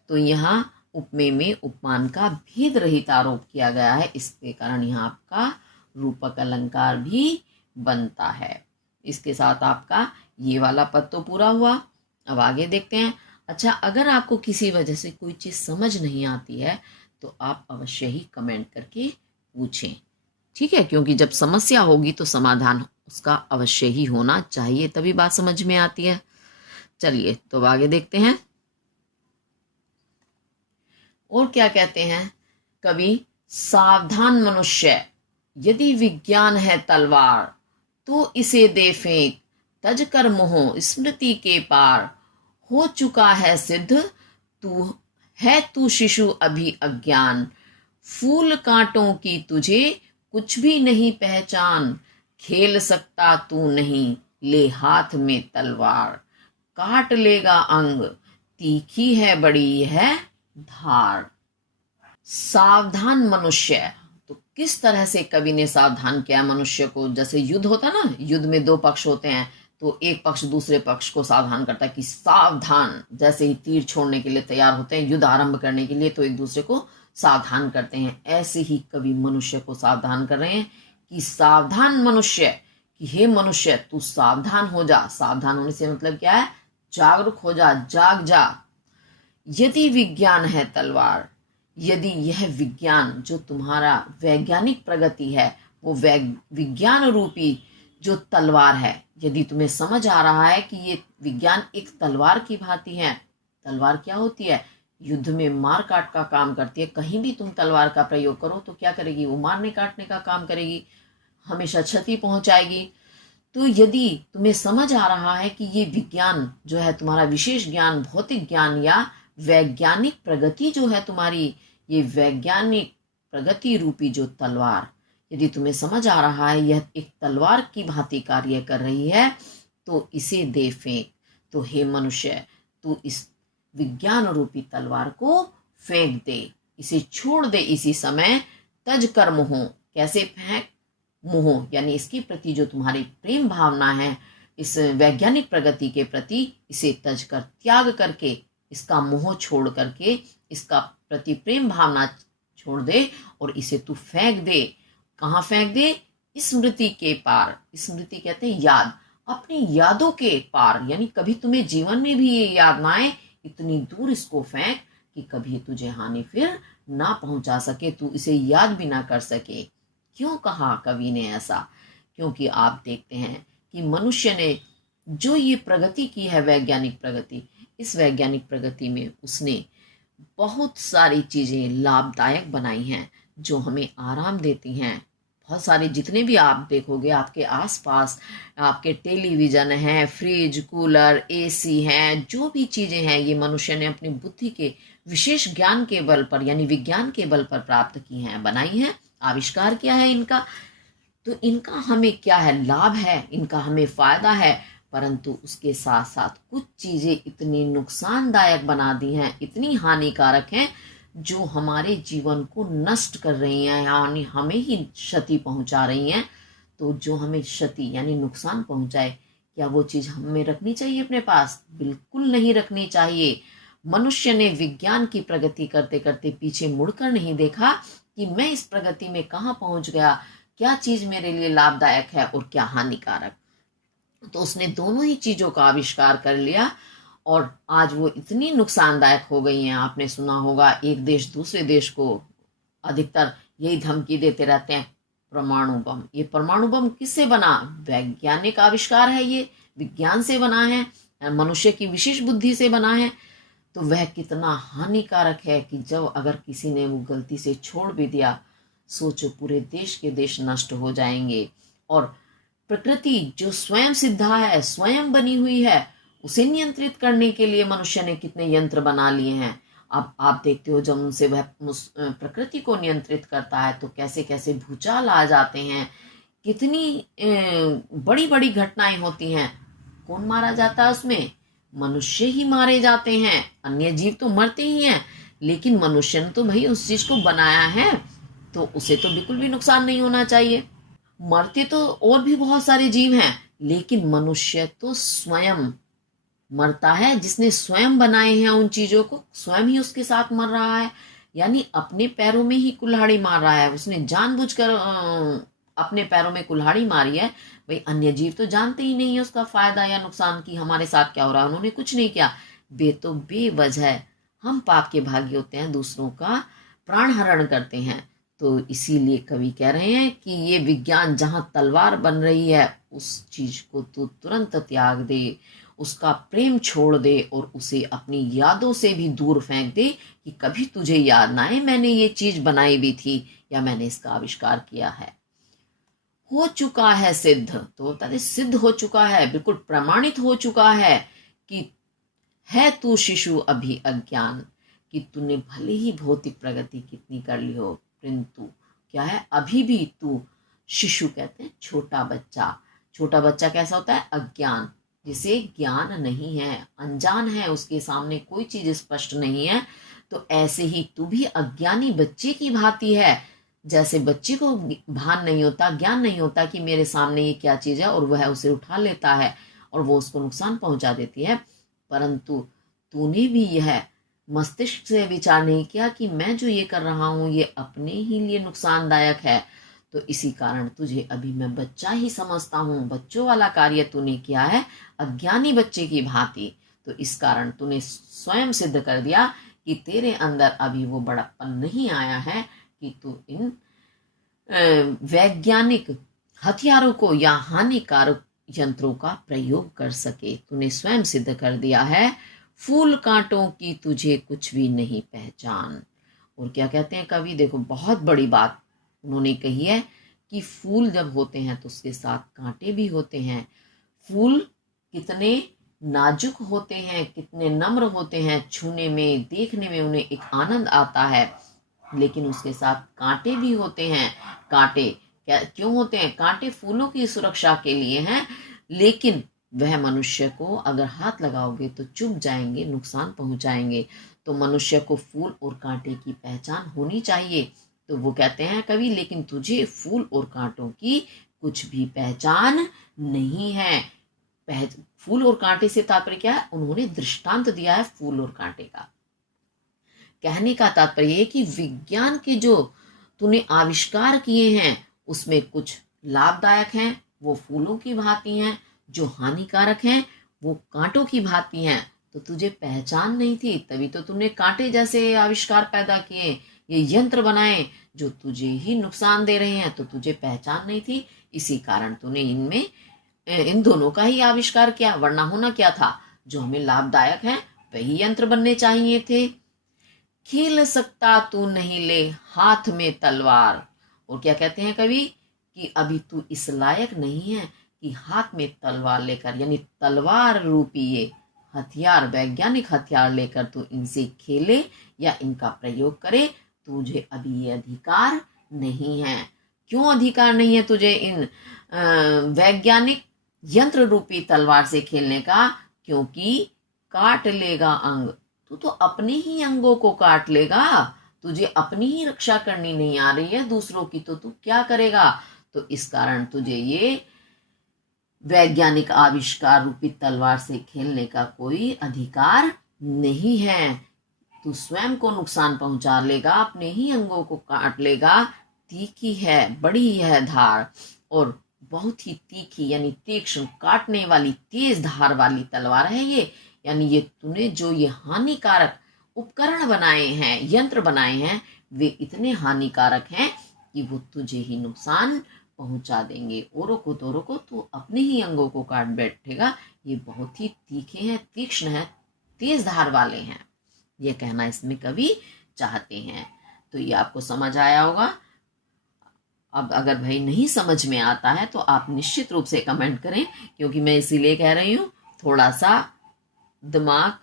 तो यहाँ उपमेय में उपमान का भेद रहित आरोप किया गया है, इसके कारण यहाँ आपका रूपक अलंकार भी बनता है। इसके साथ आपका ये वाला पद तो पूरा हुआ। अब आगे देखते हैं। अच्छा, अगर आपको किसी वजह से कोई चीज समझ नहीं आती है तो आप अवश्य ही कमेंट करके पूछें, ठीक है, क्योंकि जब समस्या होगी तो समाधान उसका अवश्य ही होना चाहिए, तभी बात समझ में आती है। चलिए तो अब आगे देखते हैं। और क्या कहते हैं कवि, सावधान मनुष्य, यदि विज्ञान है तलवार तो इसे दे फेंक, तज कर मोह स्मृति के पार, हो चुका है सिद्ध तू शिशु अभी अज्ञान, फूल कांटों की तुझे कुछ भी नहीं पहचान, खेल सकता तू नहीं ले हाथ में तलवार, काट लेगा अंग तीखी है बड़ी है धार। सावधान मनुष्य, तो किस तरह से कवि ने सावधान किया मनुष्य को? जैसे युद्ध होता है ना, युद्ध में दो पक्ष होते हैं, तो एक पक्ष दूसरे पक्ष को सावधान करता है कि सावधान। जैसे ही तीर छोड़ने के लिए तैयार होते हैं, युद्ध आरंभ करने के लिए, तो एक दूसरे को सावधान करते हैं। ऐसे ही कवि मनुष्य को सावधान कर रहे हैं कि सावधान मनुष्य, कि हे मनुष्य तू सावधान हो जा। सावधान होने से मतलब क्या है? जागरूक हो जा, जाग जा। यदि विज्ञान है तलवार, यदि यह विज्ञान जो तुम्हारा वैज्ञानिक प्रगति है, वो विज्ञान रूपी जो तलवार है, यदि तुम्हें समझ आ रहा है कि ये विज्ञान एक तलवार की भांति है। तलवार क्या होती है? युद्ध में मार काट का काम करती है। कहीं भी तुम तलवार का प्रयोग करो तो क्या करेगी? वो मारने काटने का काम करेगी, हमेशा क्षति पहुंचाएगी। तो यदि तुम्हें समझ आ रहा है कि ये विज्ञान जो है तुम्हारा विशेष ज्ञान, भौतिक ज्ञान या वैज्ञानिक प्रगति जो है तुम्हारी, ये वैज्ञानिक प्रगति रूपी जो तलवार, यदि तुम्हें समझ आ रहा है यह एक तलवार की भांति कार्य कर रही है, तो इसे दे फेंक। तो हे मनुष्य, तू इस विज्ञान रूपी तलवार को फेंक दे, इसे छोड़ दे इसी समय। तज कर मोह, कैसे फेंक? मोह यानी इसके प्रति जो तुम्हारी प्रेम भावना है, इस वैज्ञानिक प्रगति के प्रति, इसे तज कर, त्याग करके, इसका मोह छोड़ करके, इसका प्रति प्रेम भावना छोड़ दे और इसे तू फेंक दे। कहाँ फेंक दे? स्मृति के पार। स्मृति कहते हैं याद, अपनी यादों के पार, यानी कभी तुम्हें जीवन में भी ये याद ना आए, इतनी दूर इसको फेंक कि कभी तुझे हानि फिर ना पहुंचा सके, तू इसे याद भी ना कर सके। क्यों कहा कवि ने ऐसा? क्योंकि आप देखते हैं कि मनुष्य ने जो ये प्रगति की है, वैज्ञानिक प्रगति, इस वैज्ञानिक प्रगति में उसने बहुत सारी चीजें लाभदायक बनाई हैं जो हमें आराम देती हैं। बहुत सारे, जितने भी आप देखोगे आपके आसपास, आपके टेलीविजन हैं, फ्रिज, कूलर, एसी हैं, जो भी चीजें हैं, ये मनुष्य ने अपनी बुद्धि के विशेष ज्ञान के बल पर, यानी विज्ञान के बल पर प्राप्त की हैं, बनाई हैं, आविष्कार किया है इनका। तो इनका हमें क्या है? लाभ है, इनका हमें फायदा है, परंतु उसके साथ साथ कुछ चीजें इतनी नुकसानदायक बना दी हैं, इतनी हानिकारक हैं, जो हमारे जीवन को नष्ट कर रही हैं, यानी हमें ही क्षति पहुंचा रही हैं। तो जो हमें क्षति यानी नुकसान पहुंचाए, क्या वो चीज हमें रखनी चाहिए अपने पास? बिल्कुल नहीं रखनी चाहिए। मनुष्य ने विज्ञान की प्रगति करते करते पीछे मुड़कर नहीं देखा कि मैं इस प्रगति में कहाँ पहुंच गया, क्या चीज मेरे लिए लाभदायक है और क्या हानिकारक। तो उसने दोनों ही चीजों का आविष्कार कर लिया और आज वो इतनी नुकसानदायक हो गई हैं। आपने सुना होगा, एक देश दूसरे देश को अधिकतर यही धमकी देते रहते हैं, परमाणु बम। ये परमाणु बम किससे बना? वैज्ञानिक आविष्कार है, ये विज्ञान से बना है, मनुष्य की विशेष बुद्धि से बना है। तो वह कितना हानिकारक है कि जब अगर किसी ने वो गलती से छोड़ भी दिया, सोचो पूरे देश के देश नष्ट हो जाएंगे। और प्रकृति जो स्वयं सिद्धा है, स्वयं बनी हुई है, उसे नियंत्रित करने के लिए मनुष्य ने कितने यंत्र बना लिए हैं। अब आप देखते हो, जब उनसे वह प्रकृति को नियंत्रित करता है तो कैसे कैसे भूचाल आ जाते हैं, कितनी बड़ी बड़ी घटनाएं होती हैं। कौन मारा जाता है उसमें? मनुष्य ही मारे जाते हैं। अन्य जीव तो मरते ही हैं, लेकिन मनुष्य ने तो भाई उस चीज को बनाया है, तो उसे तो बिल्कुल भी नुकसान नहीं होना चाहिए। मरते तो और भी बहुत सारे जीव हैं, लेकिन मनुष्य तो स्वयं मरता है। जिसने स्वयं बनाए हैं उन चीजों को, स्वयं ही उसके साथ मर रहा है, यानी अपने पैरों में ही कुल्हाड़ी मार रहा है। उसने जानबूझकर अपने पैरों में कुल्हाड़ी मारी है। भाई अन्य जीव तो जानते ही नहीं है उसका फायदा या नुकसान की हमारे साथ क्या हो रहा है। उन्होंने कुछ नहीं किया, बेवजह हम पाप के भागी होते हैं, दूसरों का प्राण हरण करते हैं। तो इसीलिए कवि कह रहे हैं कि ये विज्ञान जहां तलवार बन रही है, उस चीज को तू तुरंत त्याग दे, उसका प्रेम छोड़ दे और उसे अपनी यादों से भी दूर फेंक दे कि कभी तुझे याद ना आए मैंने ये चीज बनाई भी थी या मैंने इसका आविष्कार किया है। हो चुका है सिद्ध, तो बता दे सिद्ध हो चुका है, बिल्कुल प्रमाणित हो चुका है कि है तू शिशु अभी अज्ञान, कि तूने भले ही भौतिक प्रगति कितनी कर ली हो, परंतु क्या है, अभी भी तू शिशु, कहते हैं छोटा बच्चा। छोटा बच्चा कैसा होता है? अज्ञान। जिसे ज्ञान नहीं है, अनजान है, उसके सामने कोई चीज स्पष्ट नहीं है, तो ऐसे ही तू भी अज्ञानी बच्चे की भांति है। जैसे बच्चे को भान नहीं होता, ज्ञान नहीं होता कि मेरे सामने ये क्या चीज है, और वह उसे उठा लेता है और वो उसको नुकसान पहुंचा देती है, परंतु तूने भी यह मस्तिष्क से विचार नहीं किया कि मैं जो ये कर रहा हूं ये अपने ही लिए नुकसानदायक है। तो इसी कारण तुझे अभी मैं बच्चा ही समझता हूँ, बच्चों वाला कार्य तूने किया है अज्ञानी बच्चे की भांति। तो इस कारण तूने स्वयं सिद्ध कर दिया कि तेरे अंदर अभी वो बड़प्पन नहीं आया है कि तू इन वैज्ञानिक हथियारों को या हानिकारक यंत्रों का प्रयोग कर सके। तूने स्वयं सिद्ध कर दिया है, फूल कांटों की तुझे कुछ भी नहीं पहचान। और क्या कहते हैं कवि, देखो बहुत बड़ी बात उन्होंने कही है कि फूल जब होते हैं तो उसके साथ कांटे भी होते हैं। फूल कितने नाजुक होते हैं, कितने नम्र होते हैं, छूने में, देखने में उन्हें एक आनंद आता है, लेकिन उसके साथ कांटे भी होते हैं। कांटे क्या क्यों होते हैं? कांटे फूलों की सुरक्षा के लिए हैं, लेकिन वह मनुष्य को अगर हाथ लगाओगे तो चुभ जाएंगे, नुकसान पहुंचाएंगे। तो मनुष्य को फूल और कांटे की पहचान होनी चाहिए। तो वो कहते हैं कवि, लेकिन तुझे फूल और कांटों की कुछ भी पहचान नहीं है। फूल और कांटे से तात्पर्य क्या है? उन्होंने दृष्टांत दिया है फूल और कांटे का। कहने का तात्पर्य है कि विज्ञान के जो तूने आविष्कार किए हैं उसमें कुछ लाभदायक हैं, वो फूलों की भांति हैं, जो हानिकारक हैं वो कांटों की भांति हैं। तो तुझे पहचान नहीं थी, तभी तो तूने कांटे जैसे आविष्कार पैदा किए, ये यंत्र बनाए जो तुझे ही नुकसान दे रहे हैं। तो तुझे पहचान नहीं थी, इसी कारण तूने इनमें इन दोनों का ही आविष्कार किया, वरना होना क्या था? जो हमें लाभदायक है वही यंत्र बनने चाहिए थे। खेल सकता तू नहीं ले हाथ में तलवार। और क्या कहते हैं कवि कि अभी तू इस लायक नहीं है कि हाथ में तलवार लेकर, यानी तलवार रूपी ये हथियार, वैज्ञानिक हथियार लेकर तू इनसे खेले या इनका प्रयोग करे। तुझे अभी ये अधिकार नहीं है। क्यों अधिकार नहीं है तुझे इन वैज्ञानिक यंत्र रूपी तलवार से खेलने का? क्योंकि काट लेगा अंग। तू तो अपने ही अंगों को काट लेगा। तुझे अपनी ही रक्षा करनी नहीं आ रही है, दूसरों की तो तू क्या करेगा? तो इस कारण तुझे ये वैज्ञानिक आविष्कार रूपी तलवार से खेलने का कोई अधिकार नहीं है। तू स्वयं को नुकसान पहुंचा लेगा, अपने ही अंगों को काट लेगा। तीखी है, बड़ी यह धार, और बहुत ही तीखी यानी तीक्ष्ण, काटने वाली तेज धार वाली तलवार है ये। यानी ये तूने जो ये हानिकारक उपकरण बनाए हैं, यंत्र बनाए हैं, वे इतने हानिकारक हैं कि वो तुझे ही नुकसान पहुंचा देंगे। औरों को तो रोको, तू अपने ही अंगों को काट बैठेगा। ये बहुत ही तीखे हैं, तीक्ष्ण है, तेज धार वाले हैं, ये कहना इसमें कवि चाहते हैं। तो ये आपको समझ आया होगा। अब अगर भाई नहीं समझ में आता है तो आप निश्चित रूप से कमेंट करें, क्योंकि मैं इसीलिए कह रही हूँ थोड़ा सा दिमाग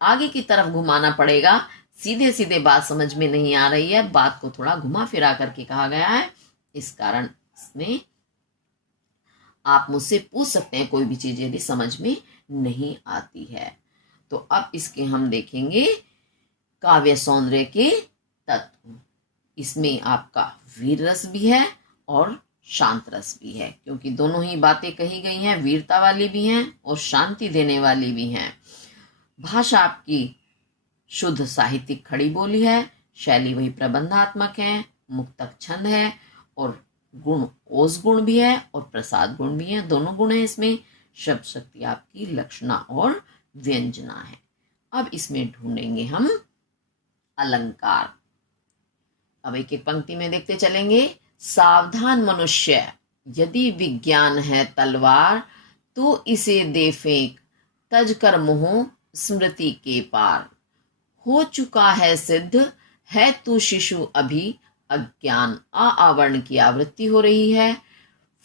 आगे की तरफ घुमाना पड़ेगा। सीधे सीधे बात समझ में नहीं आ रही है, बात को थोड़ा घुमा फिरा करके कहा गया है। इस कारण इसमें आप मुझसे पूछ सकते हैं कोई भी चीज यदि समझ में नहीं आती है। तो अब इसके हम देखेंगे काव्य सौंदर्य के तत्व। इसमें आपका वीर रस भी है और शांत रस भी है, क्योंकि दोनों ही बातें कही गई हैं, वीरता वाली भी हैं और शांति देने वाली भी हैं। भाषा आपकी शुद्ध साहित्यिक खड़ी बोली है, शैली वही प्रबंधात्मक है, मुक्तक छंद है, और गुण ओज गुण भी है और प्रसाद गुण भी है, दोनों गुण है इसमें। शब्द शक्ति आपकी लक्षणा और व्यंजना है। अब इसमें ढूंढेंगे हम अलंकार। अब एक एक पंक्ति में देखते चलेंगे। सावधान मनुष्य, यदि विज्ञान है तलवार, तो इसे दे फेंक, तज कर मोह स्मृति के पार। हो चुका है सिद्ध, है तू शिशु अभी, अज्ञान आवरण की आवृत्ति हो रही है।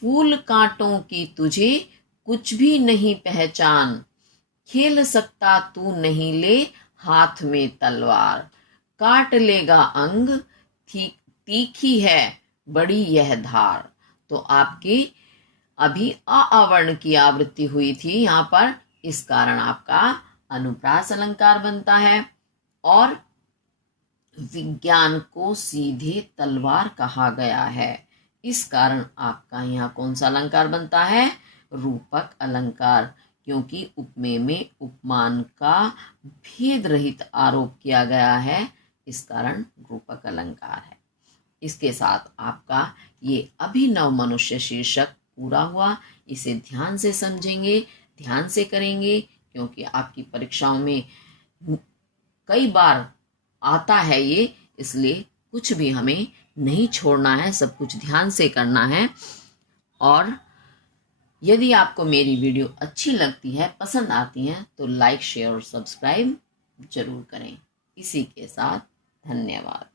फूल कांटों की तुझे कुछ भी नहीं पहचान, खेल सकता तू नहीं ले हाथ में तलवार। काट लेगा अंग, तीखी है बड़ी यह धार। तो आपकी अभी अ वर्ण की आवृत्ति हुई थी यहाँ पर, इस कारण आपका अनुप्रास अलंकार बनता है। और विज्ञान को सीधे तलवार कहा गया है, इस कारण आपका यहाँ कौन सा अलंकार बनता है? रूपक अलंकार, क्योंकि उपमेय में उपमान का भेद रहित आरोप किया गया है, इस कारण रूपक अलंकार है। इसके साथ आपका ये अभिनव मनुष्य शीर्षक पूरा हुआ। इसे ध्यान से समझेंगे, ध्यान से करेंगे, क्योंकि आपकी परीक्षाओं में कई बार आता है ये, इसलिए कुछ भी हमें नहीं छोड़ना है, सब कुछ ध्यान से करना है। और यदि आपको मेरी वीडियो अच्छी लगती है, पसंद आती है, तो लाइक, शेयर और सब्सक्राइब जरूर करें। इसी के साथ धन्यवाद।